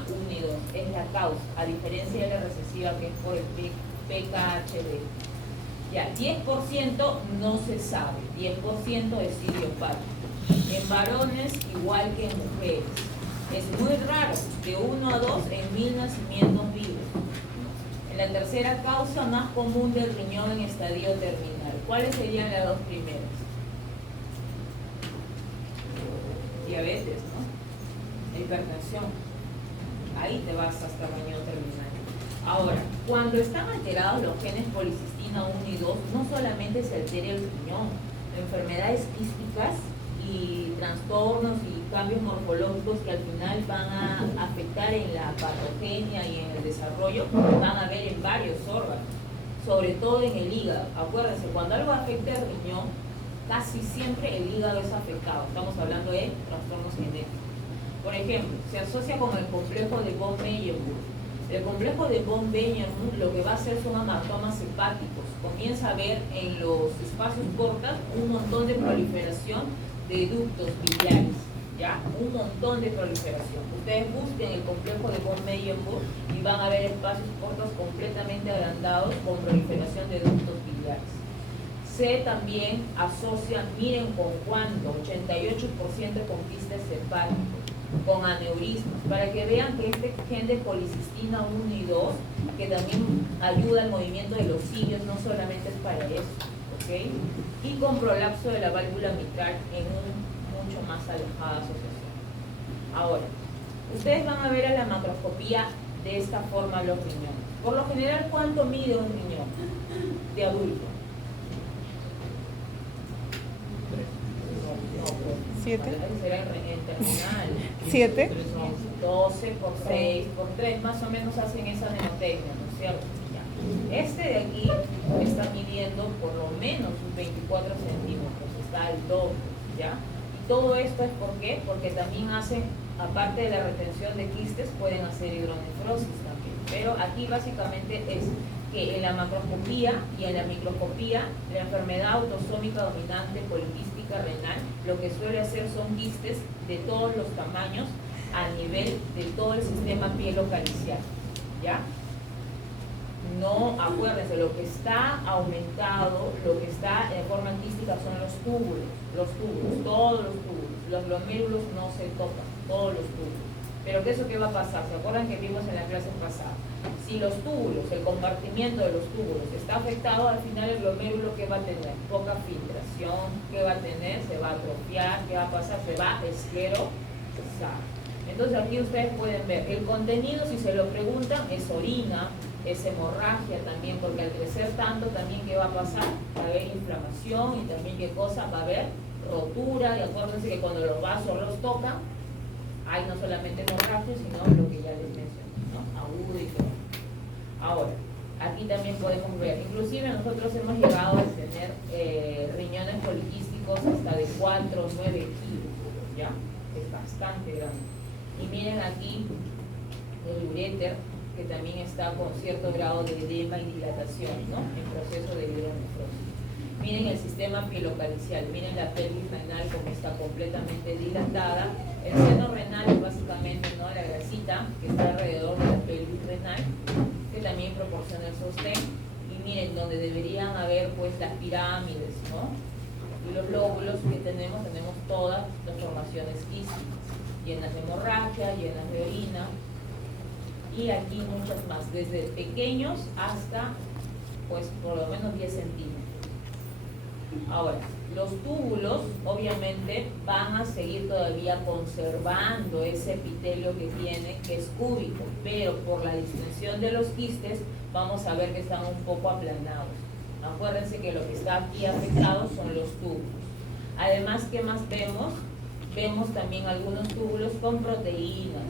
columna 1 y 2, es la causa, a diferencia de la recesiva que es por el PKHD. Ya, 10% no se sabe, 10% es idiopático. En varones igual que en mujeres. Es muy raro, de 1 a 2 en 1000 nacimientos vivos. En la tercera causa más común del riñón en estadio terminal. ¿Cuáles serían las dos primeras? Diabetes, ¿no? Hipertensión. Ahí te vas hasta riñón terminal. Ahora, cuando están alterados los genes policistina 1 y 2, no solamente se altera el riñón, enfermedades quísticas y trastornos y cambios morfológicos que al final van a afectar en la patogenia y en el desarrollo, van a ver en varios órganos, sobre todo en el hígado. Acuérdense, cuando algo afecta el riñón, casi siempre el hígado es afectado. Estamos hablando de trastornos genéticos. Por ejemplo, se asocia con el complejo de von Willebrand. El complejo de von Willebrand lo que va a hacer son hematomas hepáticos. Comienza a ver en los espacios cortos un montón de proliferación de ductos biliares, ¿ya? Un montón de proliferación. Ustedes busquen el complejo de von Willebrand y van a ver espacios cortos completamente agrandados con proliferación de ductos biliares. Se también asocia, miren con cuánto, 88% con quistes hepáticos, con aneurismas, para que vean que este gen de policistina 1 y 2, que también ayuda al movimiento de los cilios, no solamente es para eso, ¿ok? Y con prolapso de la válvula mitral en un mucho más alejada asociación. Ahora, ustedes van a ver a la macroscopía de esta forma los riñones. Por lo general, ¿cuánto mide un riñón de adulto? 7. Será en terminal. 7. 12 por 6 por 3, más o menos hacen esa mnemotecnia, ¿no es cierto? Ya. Este de aquí está midiendo por lo menos un 24 centímetros, está al doble, ¿ya? Y todo esto es ¿por qué? Porque también hacen, aparte de la retención de quistes, pueden hacer hidronefrosis también. Pero aquí básicamente es que en la macroscopía y en la microscopía, la enfermedad autosómica dominante poliquística renal, lo que suele hacer son quistes de todos los tamaños a nivel de todo el sistema pielocaliciar, ¿ya? No, acuérdense, lo que está aumentado, lo que está en forma quística son los túbulos, todos los túbulos. Los glomérulos no se tocan, todos los túbulos. Pero ¿qué va a pasar? ¿Se acuerdan que vimos en la clase pasada? Si los túbulos, el compartimiento de los túbulos está afectado, al final el glomérulo ¿qué va a tener? Poca filtración, ¿qué va a tener? Se va a atrofiar, ¿qué va a pasar? Se va a esclerosar. Entonces aquí ustedes pueden ver, el contenido, si se lo preguntan, es orina, es hemorragia también, porque al crecer tanto también ¿qué va a pasar? Va a haber inflamación y también ¿qué cosa? Va a haber rotura, y acuérdense que cuando los vasos los tocan, hay no solamente hemorragia, sino lo que ya les mencioné, ¿no? Agudo y todo. Ahora, aquí también podemos ver, inclusive nosotros hemos llegado a tener riñones poliquísticos hasta de 4 o 9 kilos, ¿ya? Es bastante grande. Y miren aquí el uréter, que también está con cierto grado de edema y dilatación, ¿no? En proceso de hidronefrosis. Miren el sistema pielocalicial, miren la pelvis renal como está completamente dilatada. El seno renal es básicamente, ¿no?, la grasita que está alrededor de la pelvis renal, que también proporciona el sostén. Y miren, donde deberían haber pues las pirámides, ¿no? Y los lóbulos que tenemos todas las formaciones quísticas, llenas de hemorragia, llenas de orina, y aquí muchas más, desde pequeños hasta pues por lo menos 10 centímetros. Ahora, los túbulos obviamente van a seguir todavía conservando ese epitelio que tiene, que es cúbico, pero por la distensión de los quistes vamos a ver que están un poco aplanados. Acuérdense que lo que está aquí afectado son los túbulos. Además, ¿qué más vemos? Vemos también algunos túbulos con proteínas,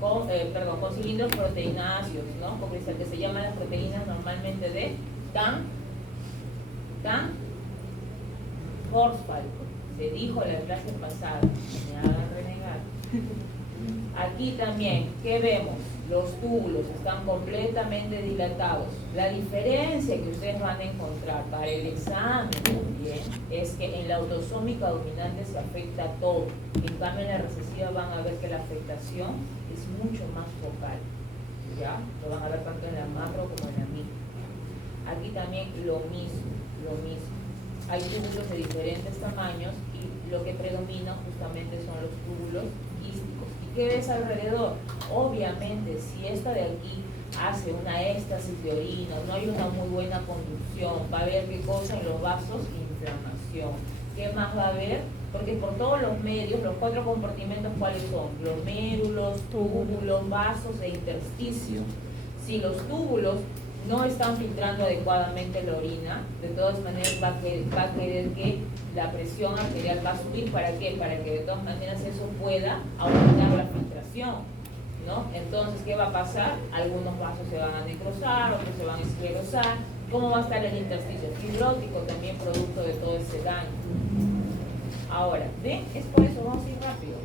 con cilindros proteináceos, ¿no? Con que se llaman las proteínas normalmente de Horsfalco. Se dijo en la clase pasada, me hagan renegar. Aquí también, ¿qué vemos? Los túbulos están completamente dilatados. La diferencia que ustedes van a encontrar para el examen también es que en la autosómica dominante se afecta todo. En cambio en la recesiva van a ver que la afectación es mucho más poco. ¿ya? Lo van a ver tanto en la macro como en la micro. Aquí también lo mismo. Hay túbulos de diferentes tamaños y lo que predomina justamente son los túbulos quísticos. ¿Y qué ves alrededor? Obviamente, si esta de aquí hace una éstasis de orina, no hay una muy buena conducción, va a haber qué cosa en los vasos, inflamación. ¿Qué más va a haber? Porque por todos los medios, los 4 compartimentos, ¿cuáles son? Glomérulos, túbulos, vasos e intersticio. Si los túbulos no están filtrando adecuadamente la orina, de todas maneras va a querer que la presión arterial va a subir. ¿Para qué? Para que de todas maneras eso pueda aumentar la filtración, ¿no? Entonces, ¿qué va a pasar? Algunos vasos se van a necrosar, otros se van a esclerosar. ¿Cómo va a estar el intersticio? Fibrótico, también producto de todo ese daño. Ahora, ¿ven? Es por eso, vamos a ir rápido.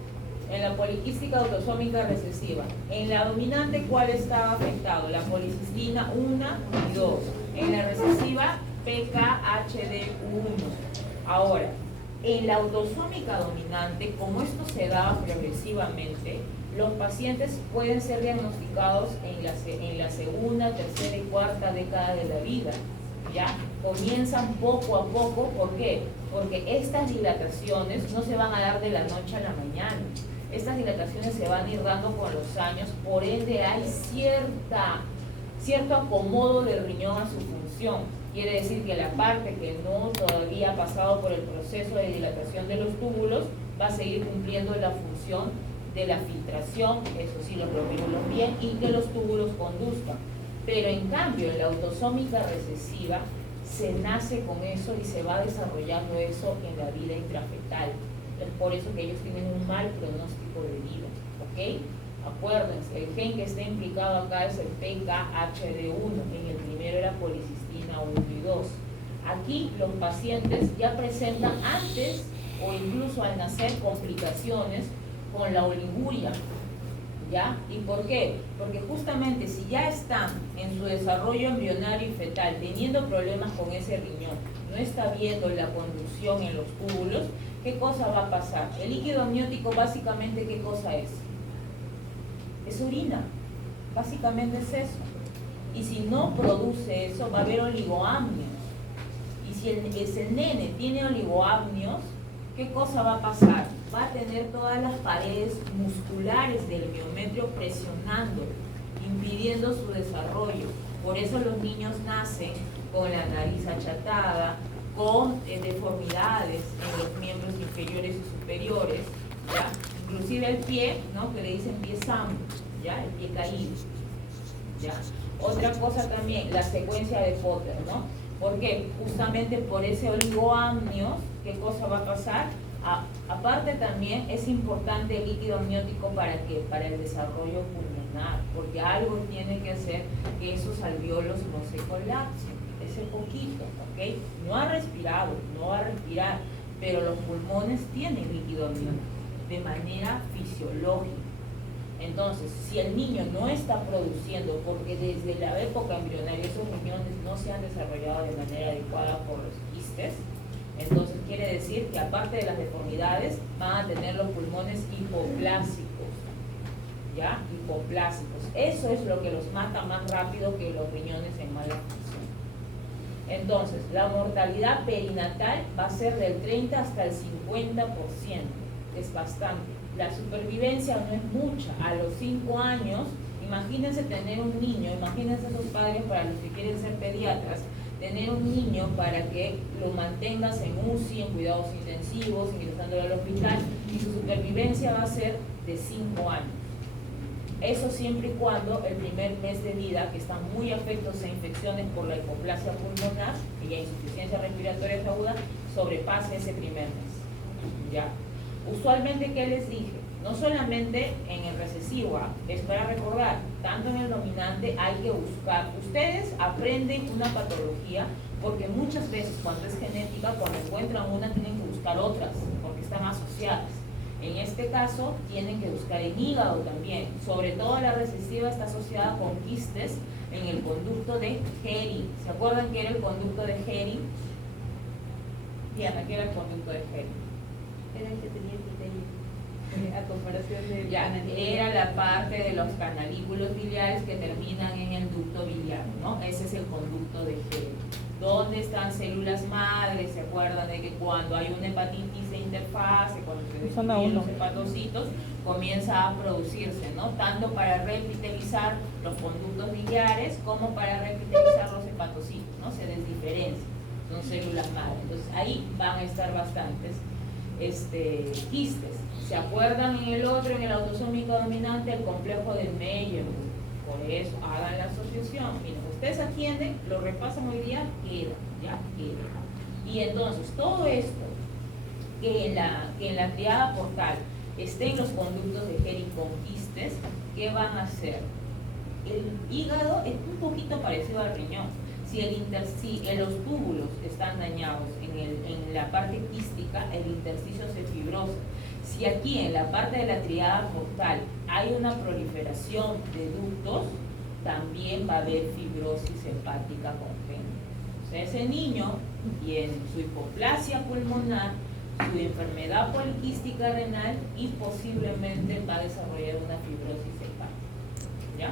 En la poliquística autosómica recesiva, en la dominante, ¿cuál estaba afectado? La policistina 1 y 2. En la recesiva, PKHD1. Ahora, en la autosómica dominante, como esto se daba progresivamente, los pacientes pueden ser diagnosticados en la segunda, tercera y cuarta década de la vida. ¿Ya? Comienzan poco a poco. ¿Por qué? Porque estas dilataciones no se van a dar de la noche a la mañana. Estas dilataciones se van a ir dando con los años, por ende hay cierto acomodo del riñón a su función. Quiere decir que la parte que no todavía ha pasado por el proceso de dilatación de los túbulos va a seguir cumpliendo la función de la filtración, eso sí, los glomérulos bien, y que los túbulos conduzcan. Pero en cambio, en la autosómica recesiva se nace con eso y se va desarrollando eso en la vida intrafetal. Es por eso que ellos tienen un mal pronóstico de vida, ¿ok? Acuérdense, el gen que está implicado acá es el PKHD1, en el primero era policistina 1 y 2. Aquí los pacientes ya presentan antes o incluso al nacer complicaciones con la oliguria, ¿ya? ¿Y por qué? Porque justamente si ya están en su desarrollo embrionario y fetal teniendo problemas con ese riñón, no está viendo la conducción en los túbulos, ¿qué cosa va a pasar? El líquido amniótico básicamente, ¿qué cosa es? Es orina, básicamente es eso. Y si no produce eso, va a haber oligoamnios. Y si el nene tiene oligoamnios, ¿qué cosa va a pasar? Va a tener todas las paredes musculares del miometrio presionando, impidiendo su desarrollo. Por eso los niños nacen con la nariz achatada, con deformidades en los miembros inferiores y superiores, ¿ya? Inclusive el pie, ¿no? Que le dicen pie sambo, ¿ya? El pie caído, ¿ya? Otra cosa también, la secuencia de Potter, ¿no? Porque justamente por ese oligoamnios, ¿qué cosa va a pasar? Aparte también es importante el líquido amniótico ¿para qué? Para el desarrollo pulmonar, porque algo tiene que hacer que esos alvéolos no se colapsen, ese poquito, ¿ok? No ha respirado, no va a respirar, pero los pulmones tienen líquido amniótico de manera fisiológica. Entonces, si el niño no está produciendo, porque desde la época embrionaria esos riñones no se han desarrollado de manera adecuada por los quistes, entonces quiere decir que aparte de las deformidades, van a tener los pulmones hipoplásicos, ¿ya? Hipoplásicos. Eso es lo que los mata más rápido que los riñones en mala función. Entonces, la mortalidad perinatal va a ser del 30 hasta el 50%, es bastante. La supervivencia no es mucha. A los 5 años, imagínense tener un niño, imagínense esos padres para los que quieren ser pediatras, tener un niño para que lo mantengas en UCI, en cuidados intensivos, ingresándolo al hospital, y su supervivencia va a ser de 5 años. Eso siempre y cuando el primer mes de vida, que están muy afectos a infecciones por la hipoplasia pulmonar y a insuficiencia respiratoria aguda, sobrepase ese primer mes, ¿ya? Usualmente, ¿qué les dije? No solamente en el recesivo, es para recordar, tanto en el dominante hay que buscar. Ustedes aprenden una patología porque muchas veces cuando es genética, cuando encuentran una tienen que buscar otras porque están asociadas. En este caso tienen que buscar en hígado también. Sobre todo la recesiva está asociada con quistes en el conducto de Hering. ¿Se acuerdan qué era el conducto de Hering? Diana, ¿qué era el conducto de Hering? Era el que tenía epitelio. A comparación de Ya, era la parte de los canalículos biliares que terminan en el ducto biliar, ¿no? Ese es el conducto de Hering. ¿Dónde están células madres? ¿Se acuerdan de que cuando hay una hepatitis de interfase, cuando se destruyen los hepatocitos, comienza a producirse, ¿no? Tanto para revitalizar los conductos biliares como para revitalizar los hepatocitos, ¿no? Se desdiferencian, son células madres. Entonces ahí van a estar bastantes quistes. ¿Se acuerdan en el otro, en el autosómico dominante, el complejo del Meyer? Por eso hagan la asociación. Miren, ustedes atienden, lo repasan hoy día, ya queda. Y entonces todo esto que en la triada portal estén los conductos de Hering con quistes, ¿qué van a hacer? El hígado es un poquito parecido al riñón. Si los túbulos están dañados en la parte quística, el intersticio se fibrosa. Si aquí en la parte de la triada portal hay una proliferación de ductos, también va a haber fibrosis hepática congénita. O sea, ese niño tiene su hipoplasia pulmonar, su enfermedad poliquística renal y posiblemente va a desarrollar una fibrosis hepática. ¿Ya?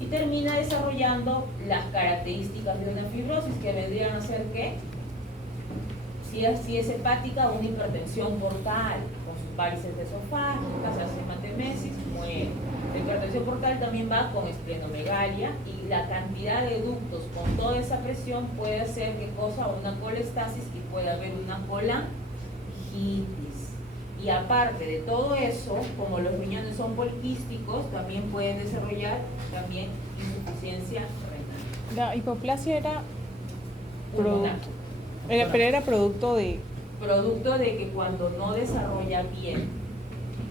Y termina desarrollando las características de una fibrosis que vendrían a ser ¿qué? Si es hepática, una hipertensión portal con sus varices esofágicas, hematemesis, muere. La hipertensión portal también va con esplenomegalia y la cantidad de ductos con toda esa presión puede hacer que cosa una colestasis y puede haber una colangitis. Y aparte de todo eso, como los riñones son poliquísticos, también pueden desarrollar también insuficiencia renal. La hipoplasia era Pulmonar. pero era producto de Que cuando no desarrolla bien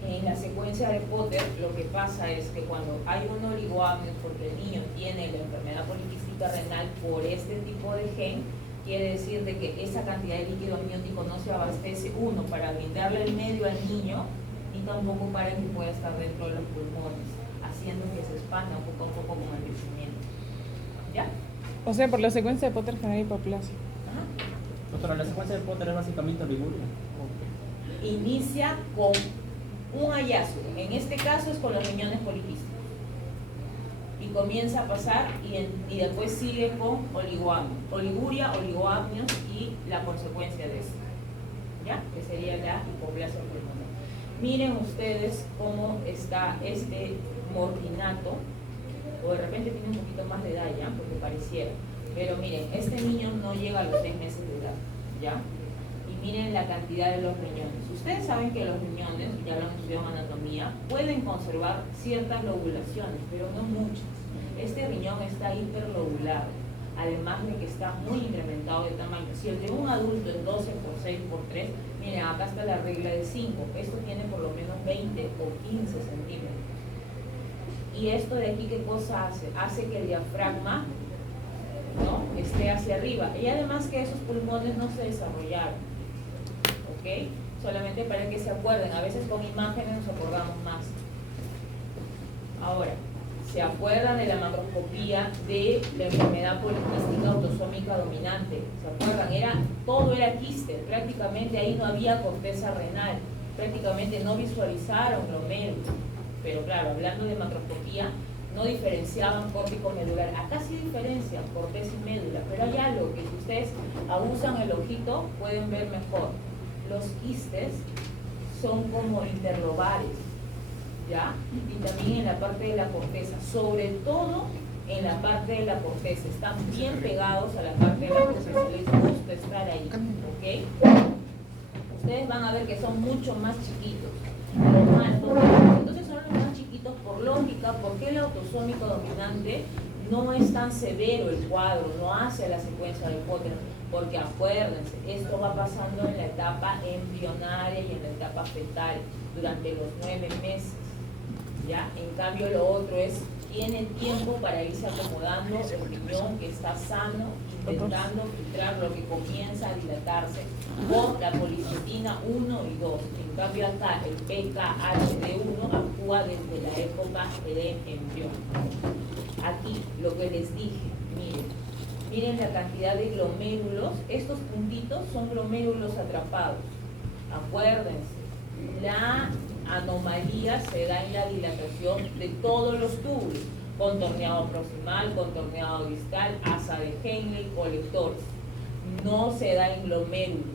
en la secuencia de Potter, lo que pasa es que cuando hay un oligoamnios, porque el niño tiene la enfermedad poliquística renal por este tipo de gen, quiere decir de que esa cantidad de líquido amniótico no se abastece, uno, para brindarle el medio al niño, y tampoco para que pueda estar dentro de los pulmones, haciendo que se expanda un poco con el crecimiento. ¿Ya? O sea, por la secuencia de Potter genera hipoplasia. Ajá. Doctora, la secuencia de Potter es básicamente oliguria. Inicia con un hallazgo, en este caso es con los riñones poliquísticos, y comienza a pasar y después sigue con oliguria, oligoamnios y la consecuencia de esto, ¿ya? Que sería la hipoplasia pulmonar. Miren ustedes cómo está este mortinato, o de repente tiene un poquito más de edad ya, porque pareciera, pero miren, este niño no llega a los 6 meses de edad, ¿ya? Y miren la cantidad de los riñones. Ustedes saben que los riñones, ya lo han estudiado en anatomía, pueden conservar ciertas lobulaciones, pero no muchas. Este riñón está hiperlobulado, además de que está muy incrementado de tamaño. Si el de un adulto es 12 por 6 por 3, miren, acá está la regla de 5. Esto tiene por lo menos 20 o 15 centímetros. Y esto de aquí, ¿qué cosa hace? Hace que el diafragma, ¿no?, esté hacia arriba. Y además que esos pulmones no se desarrollaron. ¿Ok? Solamente para que se acuerden. A veces con imágenes nos acordamos más. Ahora, ¿se acuerdan de la macroscopía de la enfermedad poliquística autosómica dominante? ¿Se acuerdan? Todo era quiste. Prácticamente ahí no había corteza renal. Prácticamente no visualizaron glomérulos. Pero claro, hablando de macroscopía, no diferenciaban córtico medular. Acá sí diferencian corteza y médula, pero hay algo que si ustedes abusan el ojito pueden ver mejor. Los quistes son como interlobares, ¿ya? Y también en la parte de la corteza, sobre todo en la parte de la corteza, están bien pegados a la parte de la corteza, les gusta estar ahí, ¿ok? Ustedes van a ver que son mucho más chiquitos. Entonces son los más chiquitos por lógica, porque el autosómico dominante no es tan severo el cuadro, no hace la secuencia de Potter, porque acuérdense, esto va pasando en la etapa embrionaria y en la etapa fetal durante los 9 meses, ¿ya? En cambio lo otro tiene tiempo para irse acomodando el riñón que está sano, intentando filtrar lo que comienza a dilatarse con la policitina 1 y 2. En cambio acá el PKHD1 actúa desde la época de embrión. Aquí lo que les dije, miren la cantidad de glomérulos. Estos puntitos son glomérulos atrapados. Acuérdense, la anomalía se da en la dilatación de todos los túbulos, contorneado proximal, contorneado distal, asa de Henle, colectores. No se da en glomérulos,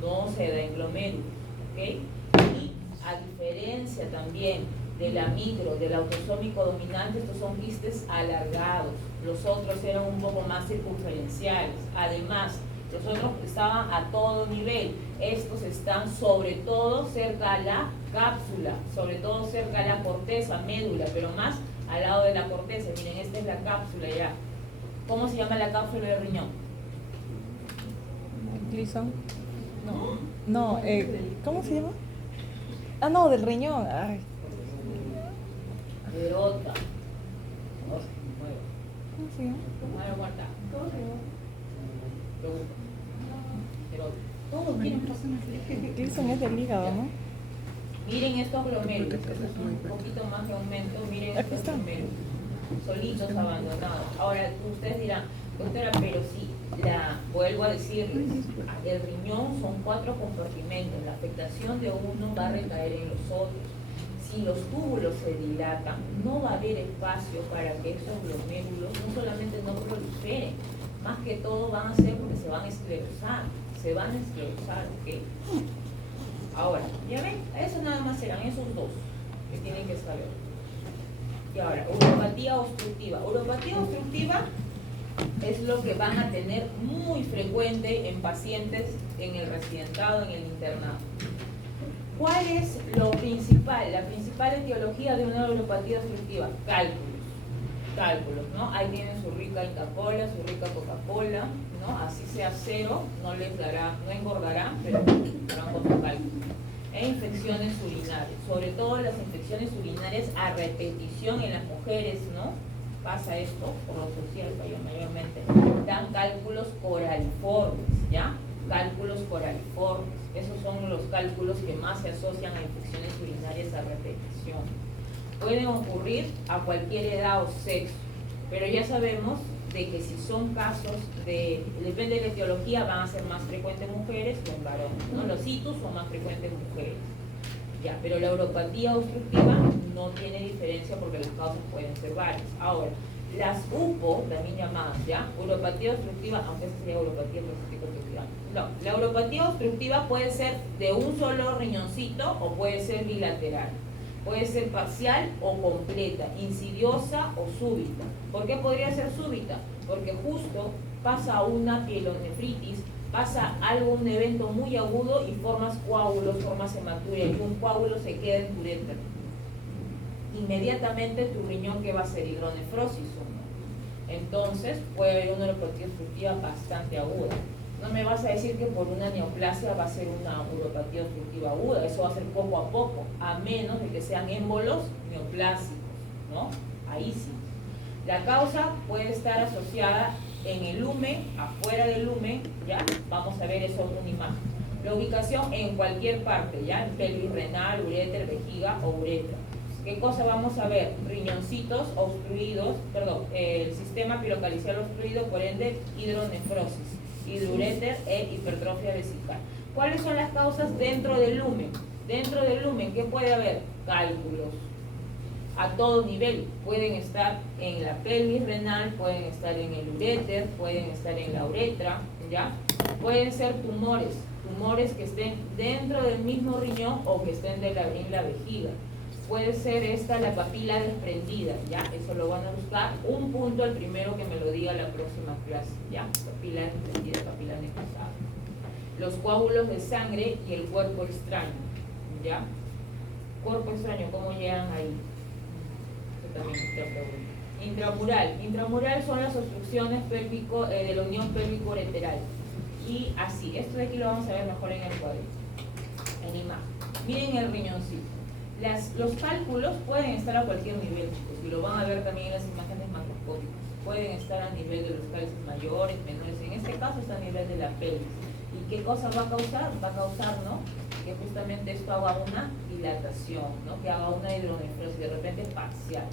no se da en glomérulos, ¿ok? Y a diferencia también de la micro, del autosómico dominante, estos son quistes alargados, los otros eran un poco más circunferenciales. Además, los otros estaban a todo nivel, estos están sobre todo cerca a la cápsula, sobre todo cerca a la corteza, médula, pero más al lado de la corteza. Miren, esta es la cápsula ya. ¿Cómo se llama la cápsula del riñón? Gleason. No, ¿cómo se llama? Ah, no, del riñón. Ay, Derota. ¿cómo se llama? Mueve muerta. Derota. Todos miren. Gleason es del hígado, ¿no? Miren estos glomérulos, estos son un poquito más de aumento, miren Aquí estos está. glomérulos, solitos abandonados. Ahora, ustedes dirán, doctora, pero sí, vuelvo a decirles, el riñón son 4 compartimentos, la afectación de uno va a recaer en los otros. Si los túbulos se dilatan, no va a haber espacio para que esos glomérulos no solamente no proliferen, más que todo van a ser porque se van a esclerosar, ¿ok? Ahora, ya ven, eso nada más serán esos dos que tienen que saber. Y ahora, uropatía obstructiva. Uropatía obstructiva es lo que van a tener muy frecuente en pacientes en el residentado, en el internado. ¿Cuál es lo principal? La principal etiología de una uropatía obstructiva: cálculos, ¿no? Ahí tienen su rica Inca-Cola, su rica Coca-Cola, ¿no? Así sea cero, no les dará, no engordará, pero harán con cálculos. E infecciones urinarias, sobre todo las infecciones urinarias a repetición en las mujeres, ¿no? Pasa esto, por lo social, mayormente, dan cálculos coraliformes, ¿ya? Cálculos coraliformes, esos son los cálculos que más se asocian a infecciones urinarias a repetición. Pueden ocurrir a cualquier edad o sexo, pero ya sabemos de que si son casos depende de la etiología, van a ser más frecuentes en mujeres que en varones, ¿no? Los itus son más frecuentes en mujeres, ya, pero la uropatía obstructiva no tiene diferencia porque las causas pueden ser varias. Ahora, las UPO, también llamadas, ¿ya? Uropatía obstructiva, aunque esta sería uropatía obstructiva, no, la uropatía obstructiva puede ser de un solo riñoncito o puede ser bilateral. Puede ser parcial o completa, insidiosa o súbita. ¿Por qué podría ser súbita? Porque justo pasa una pielonefritis, pasa un evento muy agudo y formas coágulos, formas hematuria, y un coágulo se queda en tu uretra. Inmediatamente tu riñón, ¿qué va a ser? Hidronefrosis, ¿no? Entonces puede haber una uropatía obstructiva bastante aguda. No me vas a decir que por una neoplasia va a ser una uropatía obstructiva aguda, eso va a ser poco a poco, a menos de que sean émbolos neoplásicos, ¿no? Ahí sí. La causa puede estar asociada en el lumen, afuera del lumen, ¿ya? Vamos a ver eso en una imagen. La ubicación en cualquier parte, ¿ya? En pelvis renal, uréter, vejiga o uretra. ¿Qué cosa vamos a ver? Riñoncitos obstruidos, el sistema pilocalicial obstruido, por ende hidronefrosis, hidrouréter e hipertrofia vesical. ¿Cuáles son las causas dentro del lumen? Dentro del lumen, ¿qué puede haber? Cálculos a todo nivel. Pueden estar en la pelvis renal, pueden estar en el uréter, pueden estar en la uretra, ¿ya? Pueden ser tumores que estén dentro del mismo riñón o que estén en la vejiga. Puede ser esta la papila desprendida, ¿ya? Eso lo van a buscar. Un punto, el primero que me lo diga la próxima clase, ¿ya? Papila desprendida, papila necrosada. Los coágulos de sangre y el cuerpo extraño, ¿ya? Cuerpo extraño, ¿cómo llegan ahí? Eso también es otra pregunta. Intramural son las obstrucciones de la unión pélvico-ureteral. Y así, esto de aquí lo vamos a ver mejor en el cuadrito, en imagen. Miren el riñoncito. Los cálculos pueden estar a cualquier nivel, chicos, y lo van a ver también en las imágenes macroscópicas. Pueden estar a nivel de los cálices mayores, menores, en este caso está a nivel de la pelvis. ¿Y qué cosa va a causar? Va a causar, ¿no?, que justamente esto haga una dilatación, ¿no?, que haga una hidronefrosis, de repente parcial.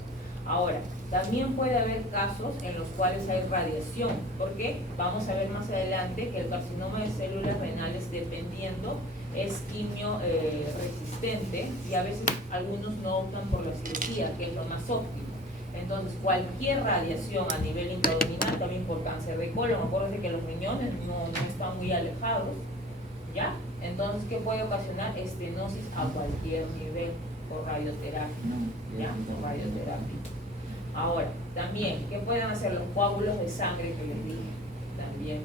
Ahora, también puede haber casos en los cuales hay radiación, porque vamos a ver más adelante que el carcinoma de células renales, dependiendo es quimio resistente y a veces algunos no optan por la cirugía, que es lo más óptimo. Entonces, cualquier radiación a nivel intraabdominal, también por cáncer de colon, acuérdense que los riñones no están muy alejados, ¿ya? Entonces, ¿qué puede ocasionar? Estenosis a cualquier nivel por radioterapia, ¿ya? Por radioterapia. Ahora, también, ¿qué pueden hacer los coágulos de sangre que les dije? También.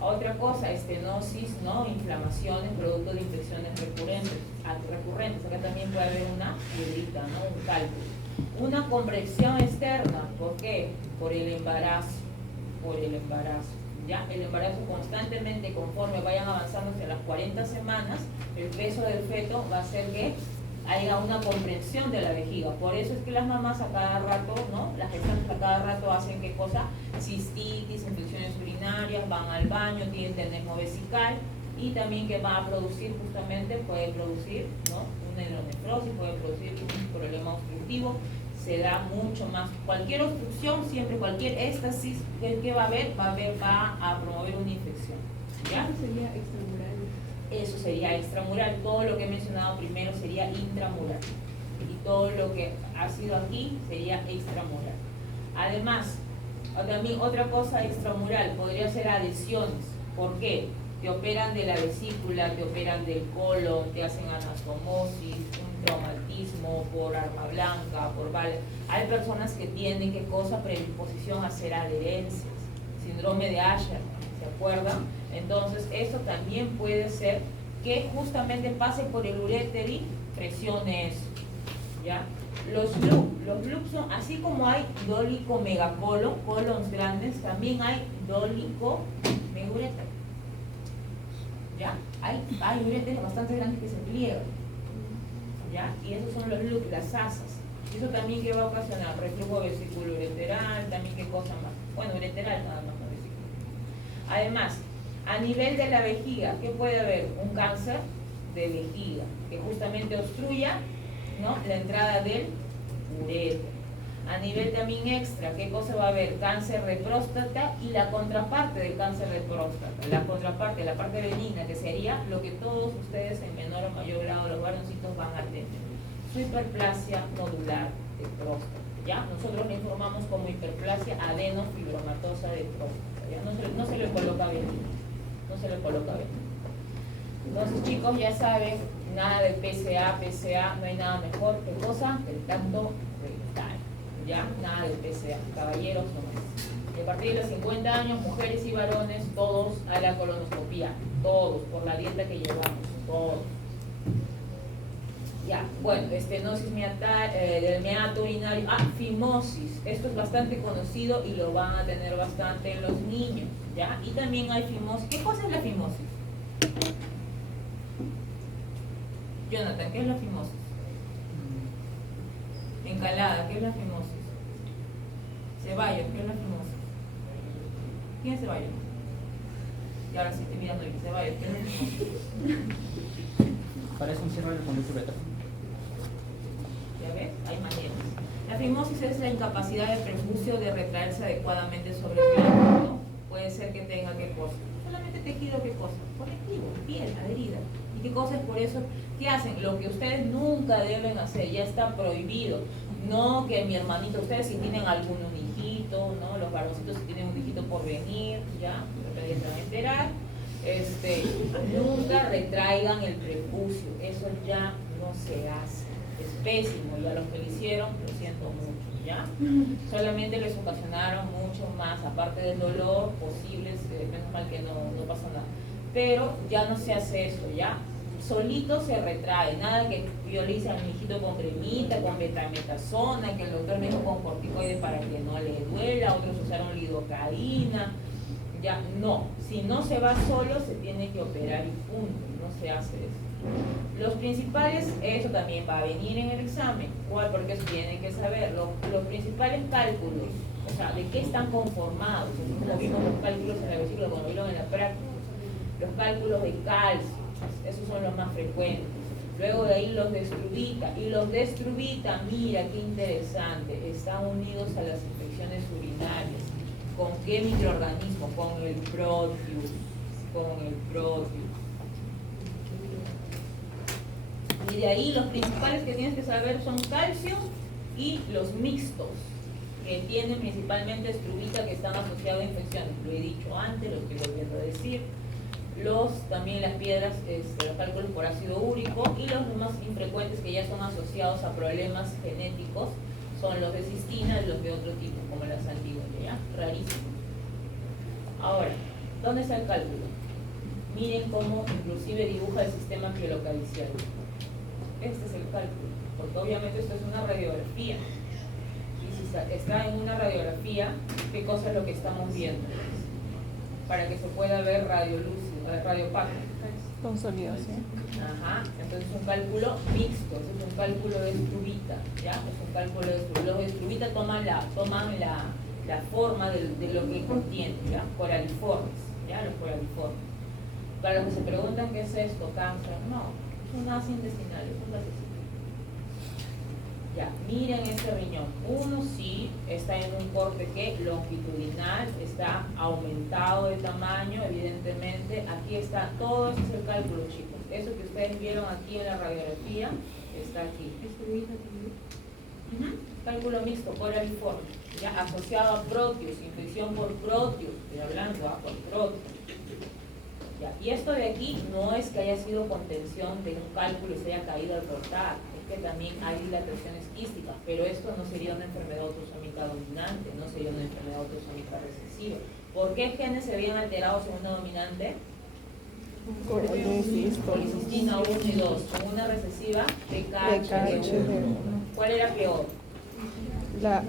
Otra cosa, estenosis, ¿no? Inflamaciones, producto de infecciones recurrentes. Acá también puede haber una piedrita, ¿no? Un cálculo. Una compresión externa, ¿por qué? Por el embarazo, ¿ya? El embarazo constantemente, conforme vayan avanzando hacia las 40 semanas, el peso del feto va a hacer que haya una comprensión de la vejiga. Por eso es que las mamás a cada rato, ¿no? Las gestantes a cada rato hacen ¿qué cosa? Cistitis, infecciones urinarias, van al baño, tienen tenesmo vesical y también que va a producir justamente, puede producir, ¿no? Una hidronefrosis, puede producir un problema obstructivo, se da mucho más. Cualquier obstrucción, siempre cualquier éstasis que va a promover una infección. ¿Ya? Eso sería extramural. Eso sería extramural. Todo lo que he mencionado primero sería intramural. Y todo lo que ha sido aquí sería extramural. Además, también otra cosa extramural podría ser adhesiones. ¿Por qué? Te operan de la vesícula, te operan del colon, te hacen anastomosis, un traumatismo por arma blanca, por bala. Hay personas que tienen ¿qué cosa? Predisposición a hacer adherencias, síndrome de Asher, ¿se acuerdan? Entonces, eso también puede ser que justamente pase por el urétero, presiones, ¿ya? Los loop son, así como hay dólico megacolon, colons grandes, también hay dólico meguréter. ¿Ya? Hay uréteres bastante grandes que se pliegan, ¿ya? Y esos son los loop, las asas. Y eso también que va a ocasionar reflujo vesículo-ureteral, también qué cosa más. Bueno, ureteral nada más, no vesículo. Además, a nivel de la vejiga, ¿qué puede haber? Un cáncer de vejiga, que justamente obstruya, ¿no? La entrada del uréter. A nivel también extra, ¿qué cosa va a haber? Cáncer de próstata y la contraparte del cáncer de próstata. La contraparte, la parte benigna, que sería lo que todos ustedes en menor o mayor grado, los varoncitos, van a tener. Su hiperplasia nodular de próstata. ¿Ya? Nosotros le informamos como hiperplasia adenofibromatosa de próstata. ¿Ya? No se le coloca benigna. No se le coloca benigna. Entonces, chicos, ya saben, nada de PSA, no hay nada mejor que cosa el tacto rectal. ¿Ya? Nada de PSA, caballeros no más. Y a partir de los 50 años, mujeres y varones, todos a la colonoscopía, todos, por la dieta que llevamos, todos. Ya, bueno, estenosis del meato urinario, fimosis, esto es bastante conocido y lo van a tener bastante en los niños, ¿ya? Y también hay fimosis. ¿Qué cosa es la fimosis? Jonathan, ¿qué es la fimosis? Encalada, ¿qué es la fimosis? Ceballos, ¿qué es la fimosis? ¿Quién es Ceballos? Y ahora sí estoy mirando aquí, Ceballos, ¿qué es la fimosis? Parece un cierre del conducto uretero. ¿Ya ves? Hay maneras. La fimosis es la incapacidad del prepucio de retraerse adecuadamente sobre el glándulo, ¿no? Puede ser que tenga qué cosa. Solamente tejido, ¿qué cosa? Conectivo, piel, adherida. ¿Y qué cosa es por eso? ¿Qué hacen? Lo que ustedes nunca deben hacer, ya está prohibido. No que mi hermanito, ustedes si tienen algún hijito, ¿no? Los varoncitos si tienen un hijito por venir, ya, pero ya se van a enterar. Nunca retraigan el prepucio, eso ya no se hace, es pésimo, y a los que lo hicieron, lo siento mucho, ¿ya? Solamente les ocasionaron mucho más, aparte del dolor, posibles, menos mal que no pasa nada, pero ya no se hace eso, ¿ya? Solito se retrae, nada que yo le hice a mi hijito con cremita, con betametasona, que el doctor me dijo con corticoides para que no le duela, otros usaron lidocaína. Ya, no, si no se va solo se tiene que operar y punto, no se hace eso. Los principales, eso también va a venir en el examen, ¿cuál? Porque eso tienen que saber, los principales cálculos, o sea, de qué están conformados, como vimos los cálculos en la vesícula, como vieron en la práctica, los cálculos de calcio, esos son los más frecuentes. Luego de ahí los de estrubita, y los de estrubita, mira qué interesante, están unidos a las infecciones urinarias. ¿Con qué microorganismo? Con el Proteus. Y de ahí los principales que tienes que saber son calcio y los mixtos, que tienen principalmente estrubita, que están asociados a infecciones. Lo he dicho antes, lo estoy volviendo a decir. También las piedras, los cálculos por ácido úrico, y los más infrecuentes que ya son asociados a problemas genéticos son los de cistina y los de otro tipo, como las antiguas, ¿ya? Rarísimo. Ahora, ¿dónde está el cálculo? Miren cómo inclusive dibuja el sistema geolocalicial. Este es el cálculo, porque obviamente esto es una radiografía. Y si está en una radiografía, ¿qué cosa es lo que estamos viendo? Para que se pueda ver radio opaca. Consolidación. Ajá, entonces es un cálculo mixto, es un cálculo de estrubita, ¿ya? Es un cálculo de estrubita. Los de estrubita toman la forma de lo que contiene, ¿ya? Coraliformes, ¿ya? Los coraliformes. Para los que se preguntan qué es esto, cáncer, no, es un ácido intestinal, es un gasecito. Ya, miren este riñón. Uno sí está en un corte que longitudinal, está aumentado de tamaño, evidentemente. Aquí está, todo eso es el cálculo, chicos. Eso que ustedes vieron aquí en la radiografía, está aquí. Cálculo mixto, coraliforme, ya asociado a proteos, infección por proteos, estoy hablando, por proteos. Ya, y esto de aquí no es que haya sido contención de un cálculo y se haya caído al cortar, es que también hay dilataciones quísticas, pero esto no sería una enfermedad autosómica dominante, no sería una enfermedad autosómica recesiva. ¿Por qué genes se habían alterado según una dominante? Policistina 1 y 2, con una recesiva TKH1. ¿Cuál era peor? La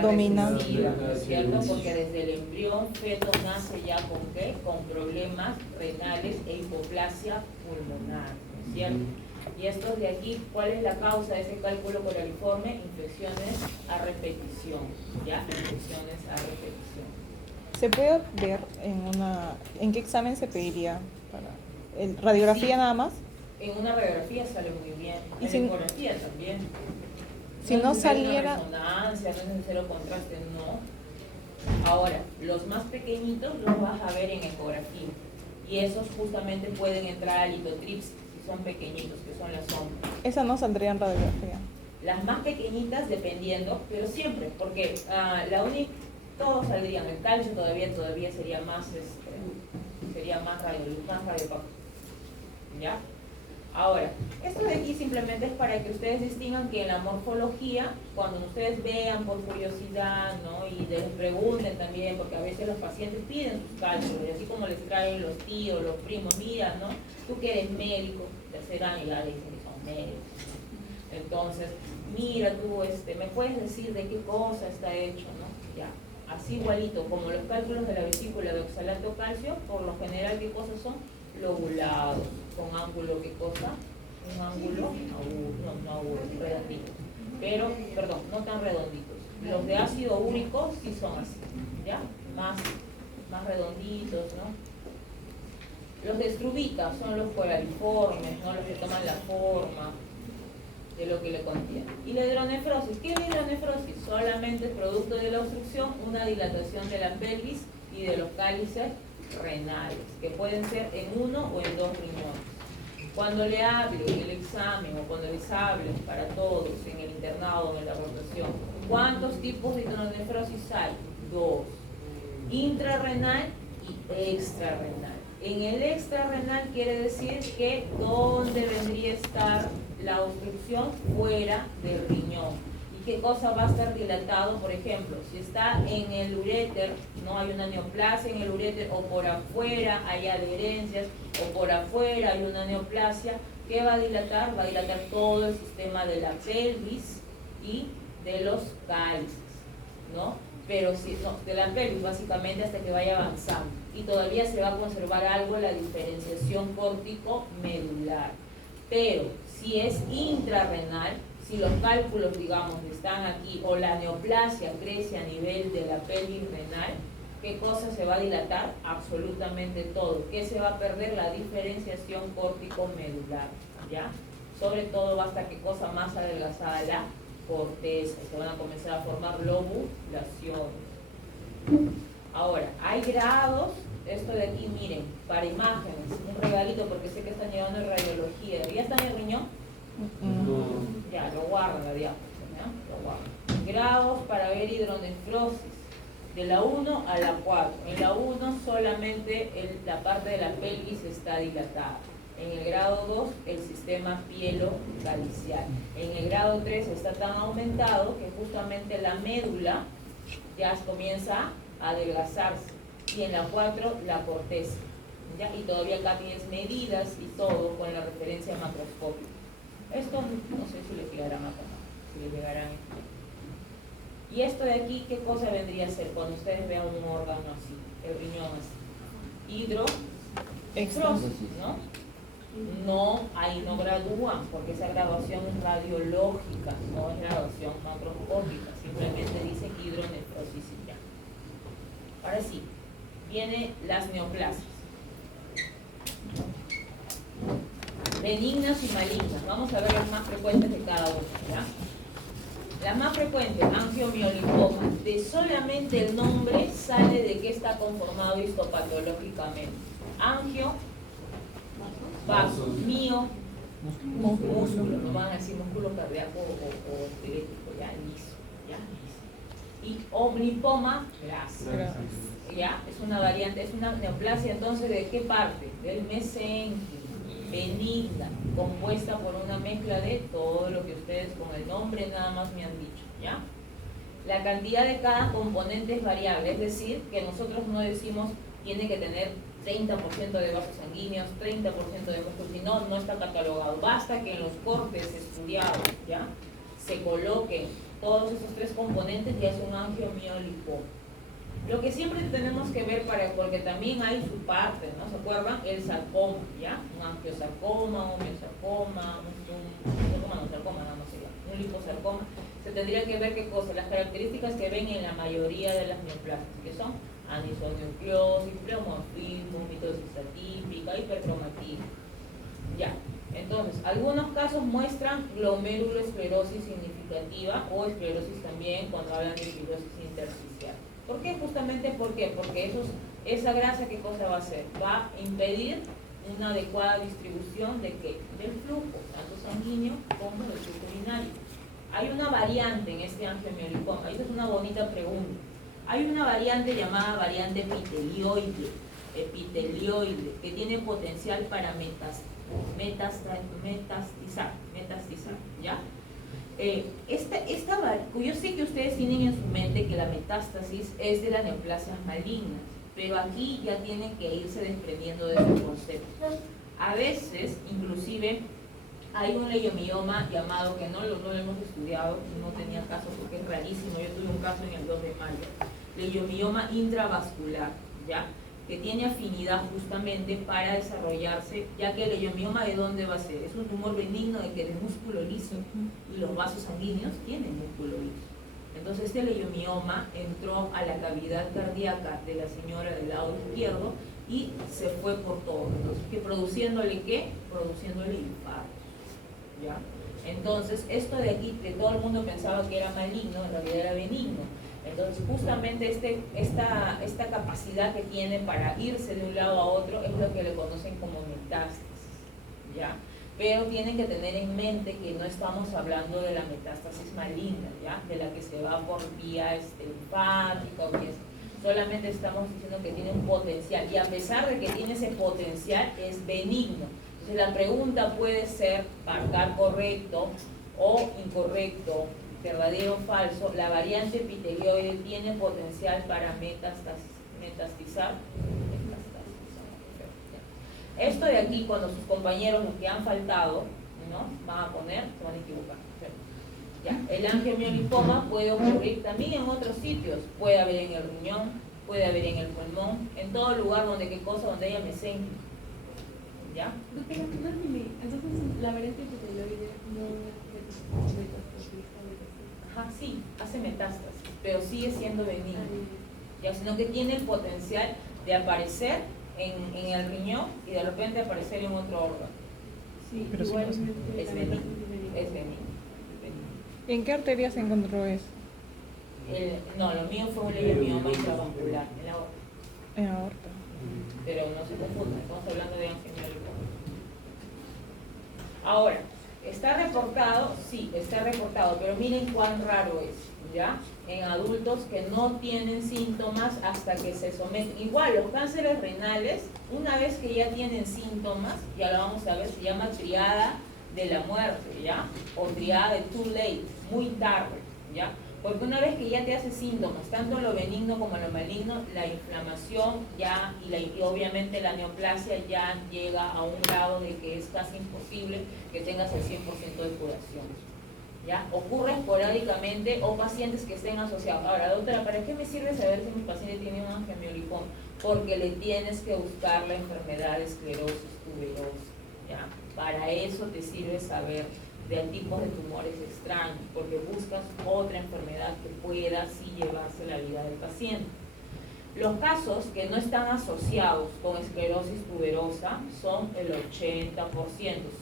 Dominante, dominante. ¿no es cierto? Porque desde el embrión feto nace ya con ¿qué? Con problemas renales e hipoplasia pulmonar, ¿no es cierto? Y estos de aquí, ¿cuál es la causa de ese cálculo coraliforme? Infecciones a repetición, ¿ya? Infecciones a repetición. ¿Se puede ver en qué examen se pediría? ¿Radiografía Sí. Nada más? En una radiografía sale muy bien, ¿Y en si- ecografía también. Si no es necesario saliera- una resonancia, no es necesario contraste, no. Ahora, los más pequeñitos los vas a ver en ecografía. Y esos justamente pueden entrar a litotrips si son pequeñitos, que son las sombras. Esa no saldría en radiografía. Las más pequeñitas, dependiendo, pero siempre, porque todos saldrían. El calcio todavía sería más radiopaco. ¿Ya? Ahora, esto de aquí simplemente es para que ustedes distingan que en la morfología, cuando ustedes vean por curiosidad, ¿no? Y les pregunten también, porque a veces los pacientes piden sus cálculos, y así como les traen los tíos, los primos, mira, ¿no? Tú que eres médico, tercer año, ya le dicen que son médicos. Entonces, mira tú, ¿me puedes decir de qué cosa está hecho, no? Ya, así igualito, como los cálculos de la vesícula de oxalato calcio, por lo general, ¿qué cosas son? Lobulados, con ángulo, ¿qué cosa? Un ángulo agudo, no agudo, redondito. Pero, perdón, no tan redonditos. Los de ácido úrico sí son así, ¿ya? Más redonditos, ¿no? Los de estrubita son los coraliformes, ¿no? Los que toman la forma de lo que le contiene. Y la hidronefrosis, ¿qué es la hidronefrosis? Solamente es producto de la obstrucción, una dilatación de la pelvis y de los cálices renales, que pueden ser en uno o en dos riñones. Cuando le hable en el examen o cuando les hablen para todos en el internado o en la rotación, ¿cuántos tipos de hidronefrosis hay? 2. Intrarrenal y extrarrenal. En el extrarrenal quiere decir que ¿dónde vendría a estar la obstrucción? Fuera del riñón. ¿Qué cosa va a estar dilatado? Por ejemplo, si está en el uréter, no hay una neoplasia en el uréter, o por afuera hay adherencias, o por afuera hay una neoplasia, ¿qué va a dilatar? Va a dilatar todo el sistema de la pelvis y de los cálices, ¿no? Pero si no, de la pelvis básicamente hasta que vaya avanzando. Y todavía se va a conservar algo la diferenciación córtico-medular. Pero si es intrarrenal, si los cálculos, digamos, están aquí, o la neoplasia crece a nivel de la pelvis renal, ¿qué cosa se va a dilatar? Absolutamente todo. ¿Qué se va a perder? La diferenciación córtico-medular, ¿ya? Sobre todo basta que cosa más adelgazada la corteza, se van a comenzar a formar lobulaciones. Ahora, hay grados, esto de aquí, miren, para imágenes, un regalito porque sé que están llevando en radiología. ¿Ya está en el riñón? Ya, lo guarda la diapositiva, ¿no? Lo guarda. Grados para ver hidronefrosis. De la 1 a la 4. En la 1 solamente la parte de la pelvis está dilatada. En el grado 2 el sistema pielo-galicial. En el grado 3 está tan aumentado que justamente la médula ya comienza a adelgazarse. Y en la 4 la corteza. ¿Ya? Y todavía acá tienes medidas y todo con la referencia macroscópica. Esto no sé si le llegarán a tomar, si le llegarán. Y esto de aquí, ¿qué cosa vendría a ser cuando ustedes vean un órgano así, el riñón así? Hidronefrosis, ¿no? No, ahí no gradúan, porque esa graduación es radiológica, no es graduación macroscópica, simplemente dicen hidronefrosis y ya. Ahora sí, vienen las neoplasias. Benignas y malignas. Vamos a ver las más frecuentes de cada una, ¿ya? La más frecuente, angiomiolipoma. De solamente el nombre sale de qué está conformado histopatológicamente. Angio, vaso, mio, músculo. No van a decir músculo cardíaco o esquelético, ya liso, ya liso. Y omnipoma, grasa. Ya, es una variante, es una neoplasia entonces ¿de qué parte? Del mesenquio, benigna, compuesta por una mezcla de todo lo que ustedes con el nombre nada más me han dicho, ¿ya? La cantidad de cada componente es variable, es decir, que nosotros no decimos tiene que tener 30% de vasos sanguíneos, 30% de músculos, si no, no está catalogado. Basta que en los cortes estudiados, ¿ya?, se coloquen todos esos tres componentes y es un angiomiolipoma. Lo que siempre tenemos que ver, porque también hay su parte, ¿no? ¿Se acuerdan? El sarcoma, ¿ya? Un angiosarcoma, un miosarcoma, un liposarcoma. Se tendría que ver qué cosa, las características que ven en la mayoría de las neoplasias, que son anisonucleosis, pleomorfismo, mitosis atípica, hipercromatismo. Ya. Entonces, algunos casos muestran glomerulosclerosis significativa o esclerosis también cuando hablan de fibrosis intersticial. ¿Por qué? Justamente porque esa grasa, ¿qué cosa va a hacer? Va a impedir una adecuada distribución de ¿qué? Del flujo, tanto sanguíneo como del flujo urinario. Hay una variante en este angiomiolipoma, esa es una bonita pregunta. Hay una variante llamada variante epitelioide, que tiene potencial para metastizar, ¿ya? Yo sé que ustedes tienen en su mente que la metástasis es de las neoplasias malignas, pero aquí ya tienen que irse desprendiendo de ese concepto. A veces, inclusive, hay un leiomioma llamado, que no lo hemos estudiado, no tenía caso porque es rarísimo, yo tuve un caso en el 2 de mayo, leiomioma intravascular, ¿ya?, que tiene afinidad justamente para desarrollarse, ya que el leiomioma ¿de dónde va a ser? Es un tumor benigno de que el músculo liso y los vasos sanguíneos tienen músculo liso. Entonces este leiomioma entró a la cavidad cardíaca de la señora del lado izquierdo y se fue por todo. Entonces, ¿qué produciéndole qué? Produciéndole infarto, ¿ya? Entonces, esto de aquí, que todo el mundo pensaba que era maligno, en realidad era benigno. Entonces, justamente esta capacidad que tiene para irse de un lado a otro es lo que le conocen como metástasis, ¿ya? Pero tienen que tener en mente que no estamos hablando de la metástasis maligna, ¿ya?, de la que se va por vía linfática o qué es. Solamente estamos diciendo que tiene un potencial, y a pesar de que tiene ese potencial, es benigno. Entonces, la pregunta puede ser marcar correcto o incorrecto, verdadero o falso. La variante epitelioide tiene potencial para metastizar. Esto de aquí, cuando sus compañeros, los que han faltado, ¿no?, van a poner, se van a equivocar. Ya. El angiomiolipoma puede ocurrir también en otros sitios. Puede haber en el riñón, puede haber en el pulmón, en todo lugar donde qué cosa, donde haya mesenquio. ¿Ya? Entonces, la variante epitelioide no Ajá, sí, hace metástasis, pero sigue siendo benigno, ya, sino que tiene el potencial de aparecer en el riñón y de repente aparecer en otro órgano. Sí, pero igualmente es benigno. Es benigno. ¿Y en qué arteria se encontró eso? No, lo mío fue un leiomioma intravascular en la aorta. En aorta. Pero no se confundan, estamos hablando de angiomiolipoma. Ahora, ¿Está reportado? Sí, está reportado, pero miren cuán raro es, ¿ya? En adultos que no tienen síntomas hasta que se someten. Igual, los cánceres renales, una vez que ya tienen síntomas, ya lo vamos a ver, se llama triada de la muerte, ¿ya? O triada de too late, muy tarde, ¿ya? Porque una vez que ya te hace síntomas, tanto lo benigno como lo maligno, la inflamación ya y obviamente la neoplasia ya llega a un grado de que es casi imposible que tengas el 100% de curación. ¿Ya? Ocurre esporádicamente o pacientes que estén asociados. Ahora, doctora, ¿para qué me sirve saber si mi paciente tiene un angiomiolipoma? Porque le tienes que buscar la enfermedad de esclerosis tuberosa, ¿ya? Para eso te sirve saber de tipos de tumores extraños, porque buscas otra enfermedad que pueda sí llevarse la vida del paciente. Los casos que no están asociados con esclerosis tuberosa son el 80%,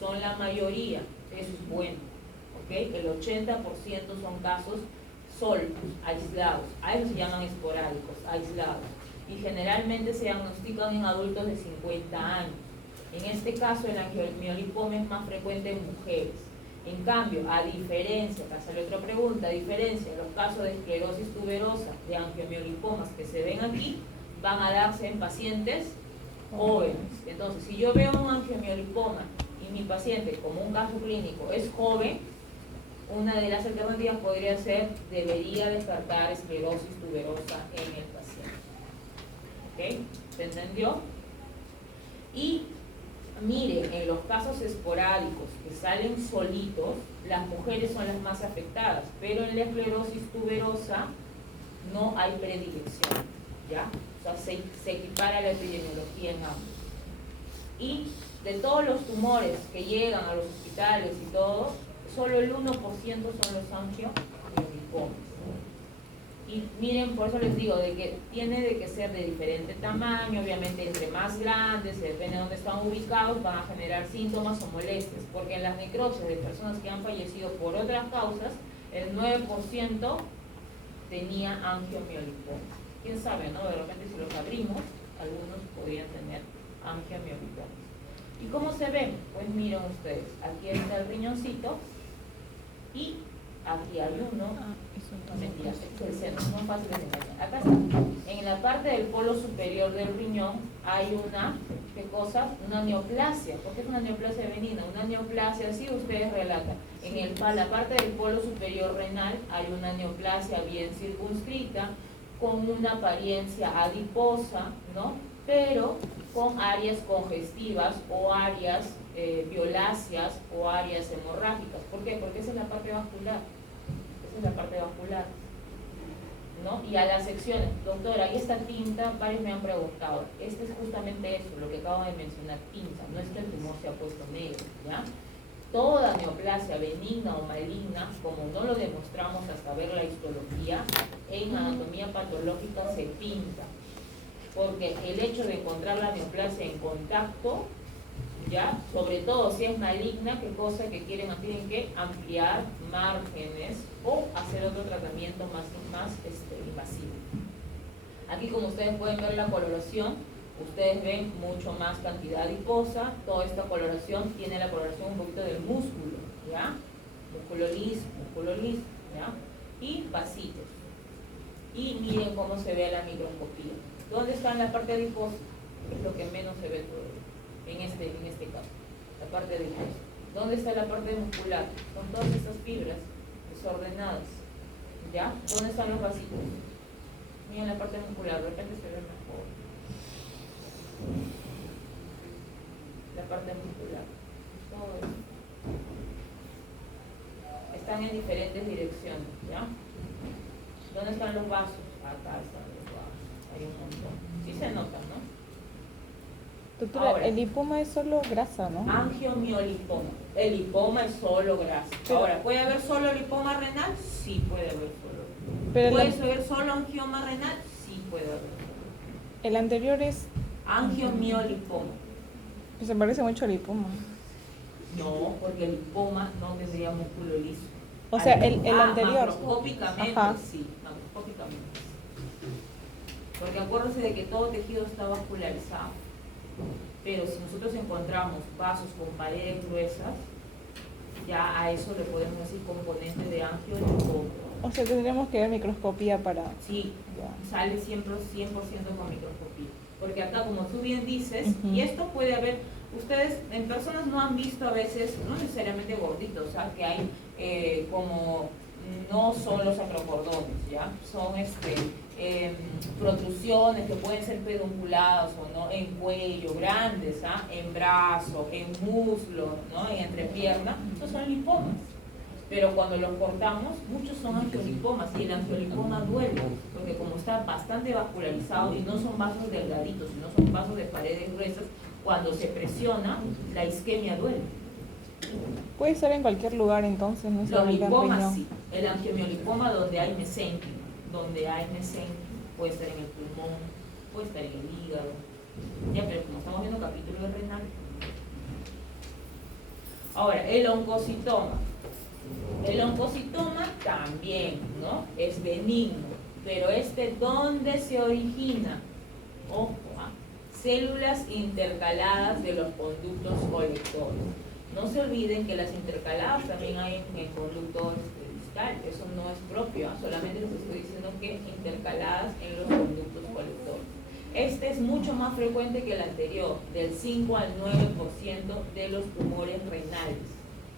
son la mayoría, eso es bueno, ¿ok? El 80% son casos soltos, aislados, a ellos se llaman esporádicos, aislados, y generalmente se diagnostican en adultos de 50 años. En este caso el angiomiolipoma es más frecuente en mujeres. En cambio, a diferencia, para hacerle otra pregunta, a diferencia de los casos de esclerosis tuberosa, de angiomiolipomas que se ven aquí, van a darse en pacientes jóvenes. Entonces, si yo veo un angiomiolipoma y mi paciente, como un caso clínico, es joven, una de las alternativas podría ser, debería descartar esclerosis tuberosa en el paciente. ¿Ok? ¿Se entendió? Y miren, en los casos esporádicos que salen solitos, las mujeres son las más afectadas, pero en la esclerosis tuberosa no hay predilección, ¿ya? O sea, se equipara la epidemiología en ambos. Y de todos los tumores que llegan a los hospitales y todo, solo el 1% son los angiomiolipomas. Y miren, por eso les digo, de que tiene de que ser de diferente tamaño, obviamente entre más grandes, depende de dónde están ubicados, van a generar síntomas o molestias, porque en las necropsias de personas que han fallecido por otras causas, el 9% tenía angiomiolipoma. ¿Quién sabe, no? De repente si los abrimos, algunos podrían tener angiomiolipoma. ¿Y cómo se ven? Pues miren ustedes, aquí está el riñoncito y aquí hay uno. Mentira, el seno, no es fácil de engañar. Acá está. En la parte del polo superior del riñón hay una, ¿qué cosa? Una neoplasia. ¿Por qué es una neoplasia benigna? Una neoplasia, así ustedes relatan. En la parte del polo superior renal hay una neoplasia bien circunscrita, con una apariencia adiposa, ¿no? Pero con áreas congestivas o áreas violáceas o áreas hemorrágicas. ¿Por qué? Porque esa es la parte vascular. La parte vascular, ¿no? Y a las secciones, doctora, ¿y esta tinta? Varios me han preguntado. Este es justamente eso, lo que acabo de mencionar, tinta, no es que el tumor se ha puesto negro, ¿ya? Toda neoplasia benigna o maligna, como no lo demostramos hasta ver la histología, en anatomía patológica se pinta, porque el hecho de encontrar la neoplasia en contacto, ¿ya? Sobre todo si es maligna, ¿qué cosa que quieren? Tienen que ampliar márgenes o hacer otro tratamiento más invasivo. Aquí, como ustedes pueden ver la coloración, ustedes ven mucho más cantidad adiposa. Toda esta coloración tiene la coloración un poquito del músculo, ¿ya? Músculo liso, ¿ya? Y vasitos. Y miren cómo se ve a la microscopía. ¿Dónde está en la parte adiposa? Es lo que menos se ve todo. En este caso, la parte del peso. ¿Dónde está la parte muscular? Con todas estas fibras desordenadas, ¿ya? ¿Dónde están los vasitos? Miren la parte muscular, de repente se ve mejor. La parte muscular, todo eso. Están en diferentes direcciones, ¿ya? ¿Dónde están los vasos? Acá están los vasos, hay un montón. Sí se notan, ¿no? Doctora, Ahora, el lipoma es solo grasa, ¿no? Angiomiolipoma. El lipoma es solo grasa. Pero, ahora, ¿puede haber solo lipoma renal? Sí, puede haber solo. pero ¿Puede haber solo angioma renal? Sí, puede haber solo. el anterior es, Angiomiolipoma. pues se parece mucho al lipoma. No, porque el lipoma no tendría músculo liso. O sea, el anterior. Macroscópicamente, Ajá. sí, macroscópicamente. Porque acuérdense de que todo tejido está vascularizado. Pero si nosotros encontramos vasos con paredes gruesas, ya a eso le podemos decir componente de angiolinfoma. O sea, tendríamos que ver microscopía para... Sí, Ya. sale siempre 100% con microscopía. Porque acá, como tú bien dices, Ujú. y esto puede haber, ustedes en personas no han visto a veces, no necesariamente gorditos, o sea, que hay como, no son los acrocordones, ¿ya? Son protrusiones que pueden ser pedunculadas o no, en cuello, grandes, ¿ah? En brazo, en muslo, ¿no? En entrepierna, esos son lipomas. Pero cuando los cortamos, muchos son angiolipomas y el angiolipoma duele, porque como está bastante vascularizado y no son vasos delgaditos, sino son vasos de paredes gruesas, cuando se presiona, la isquemia duele. Puede estar en cualquier lugar entonces, no Los solamente en lipomas riñón. sí, el angiomiolipoma donde hay mesénquimo, puede estar en el pulmón, puede estar en el hígado, ya, pero como estamos viendo capítulo de renal. Ahora, el oncocitoma. El oncocitoma también, ¿no? Es benigno, pero ¿dónde se origina? Ojo, ¿ah? Células intercaladas de los conductos colectores. No se olviden que las intercaladas también hay en el conducto distal, eso no es propio, ¿ah? Solamente les estoy diciendo que intercaladas en los conductos colectores. Este es mucho más frecuente que el anterior, del 5 al 9% de los tumores renales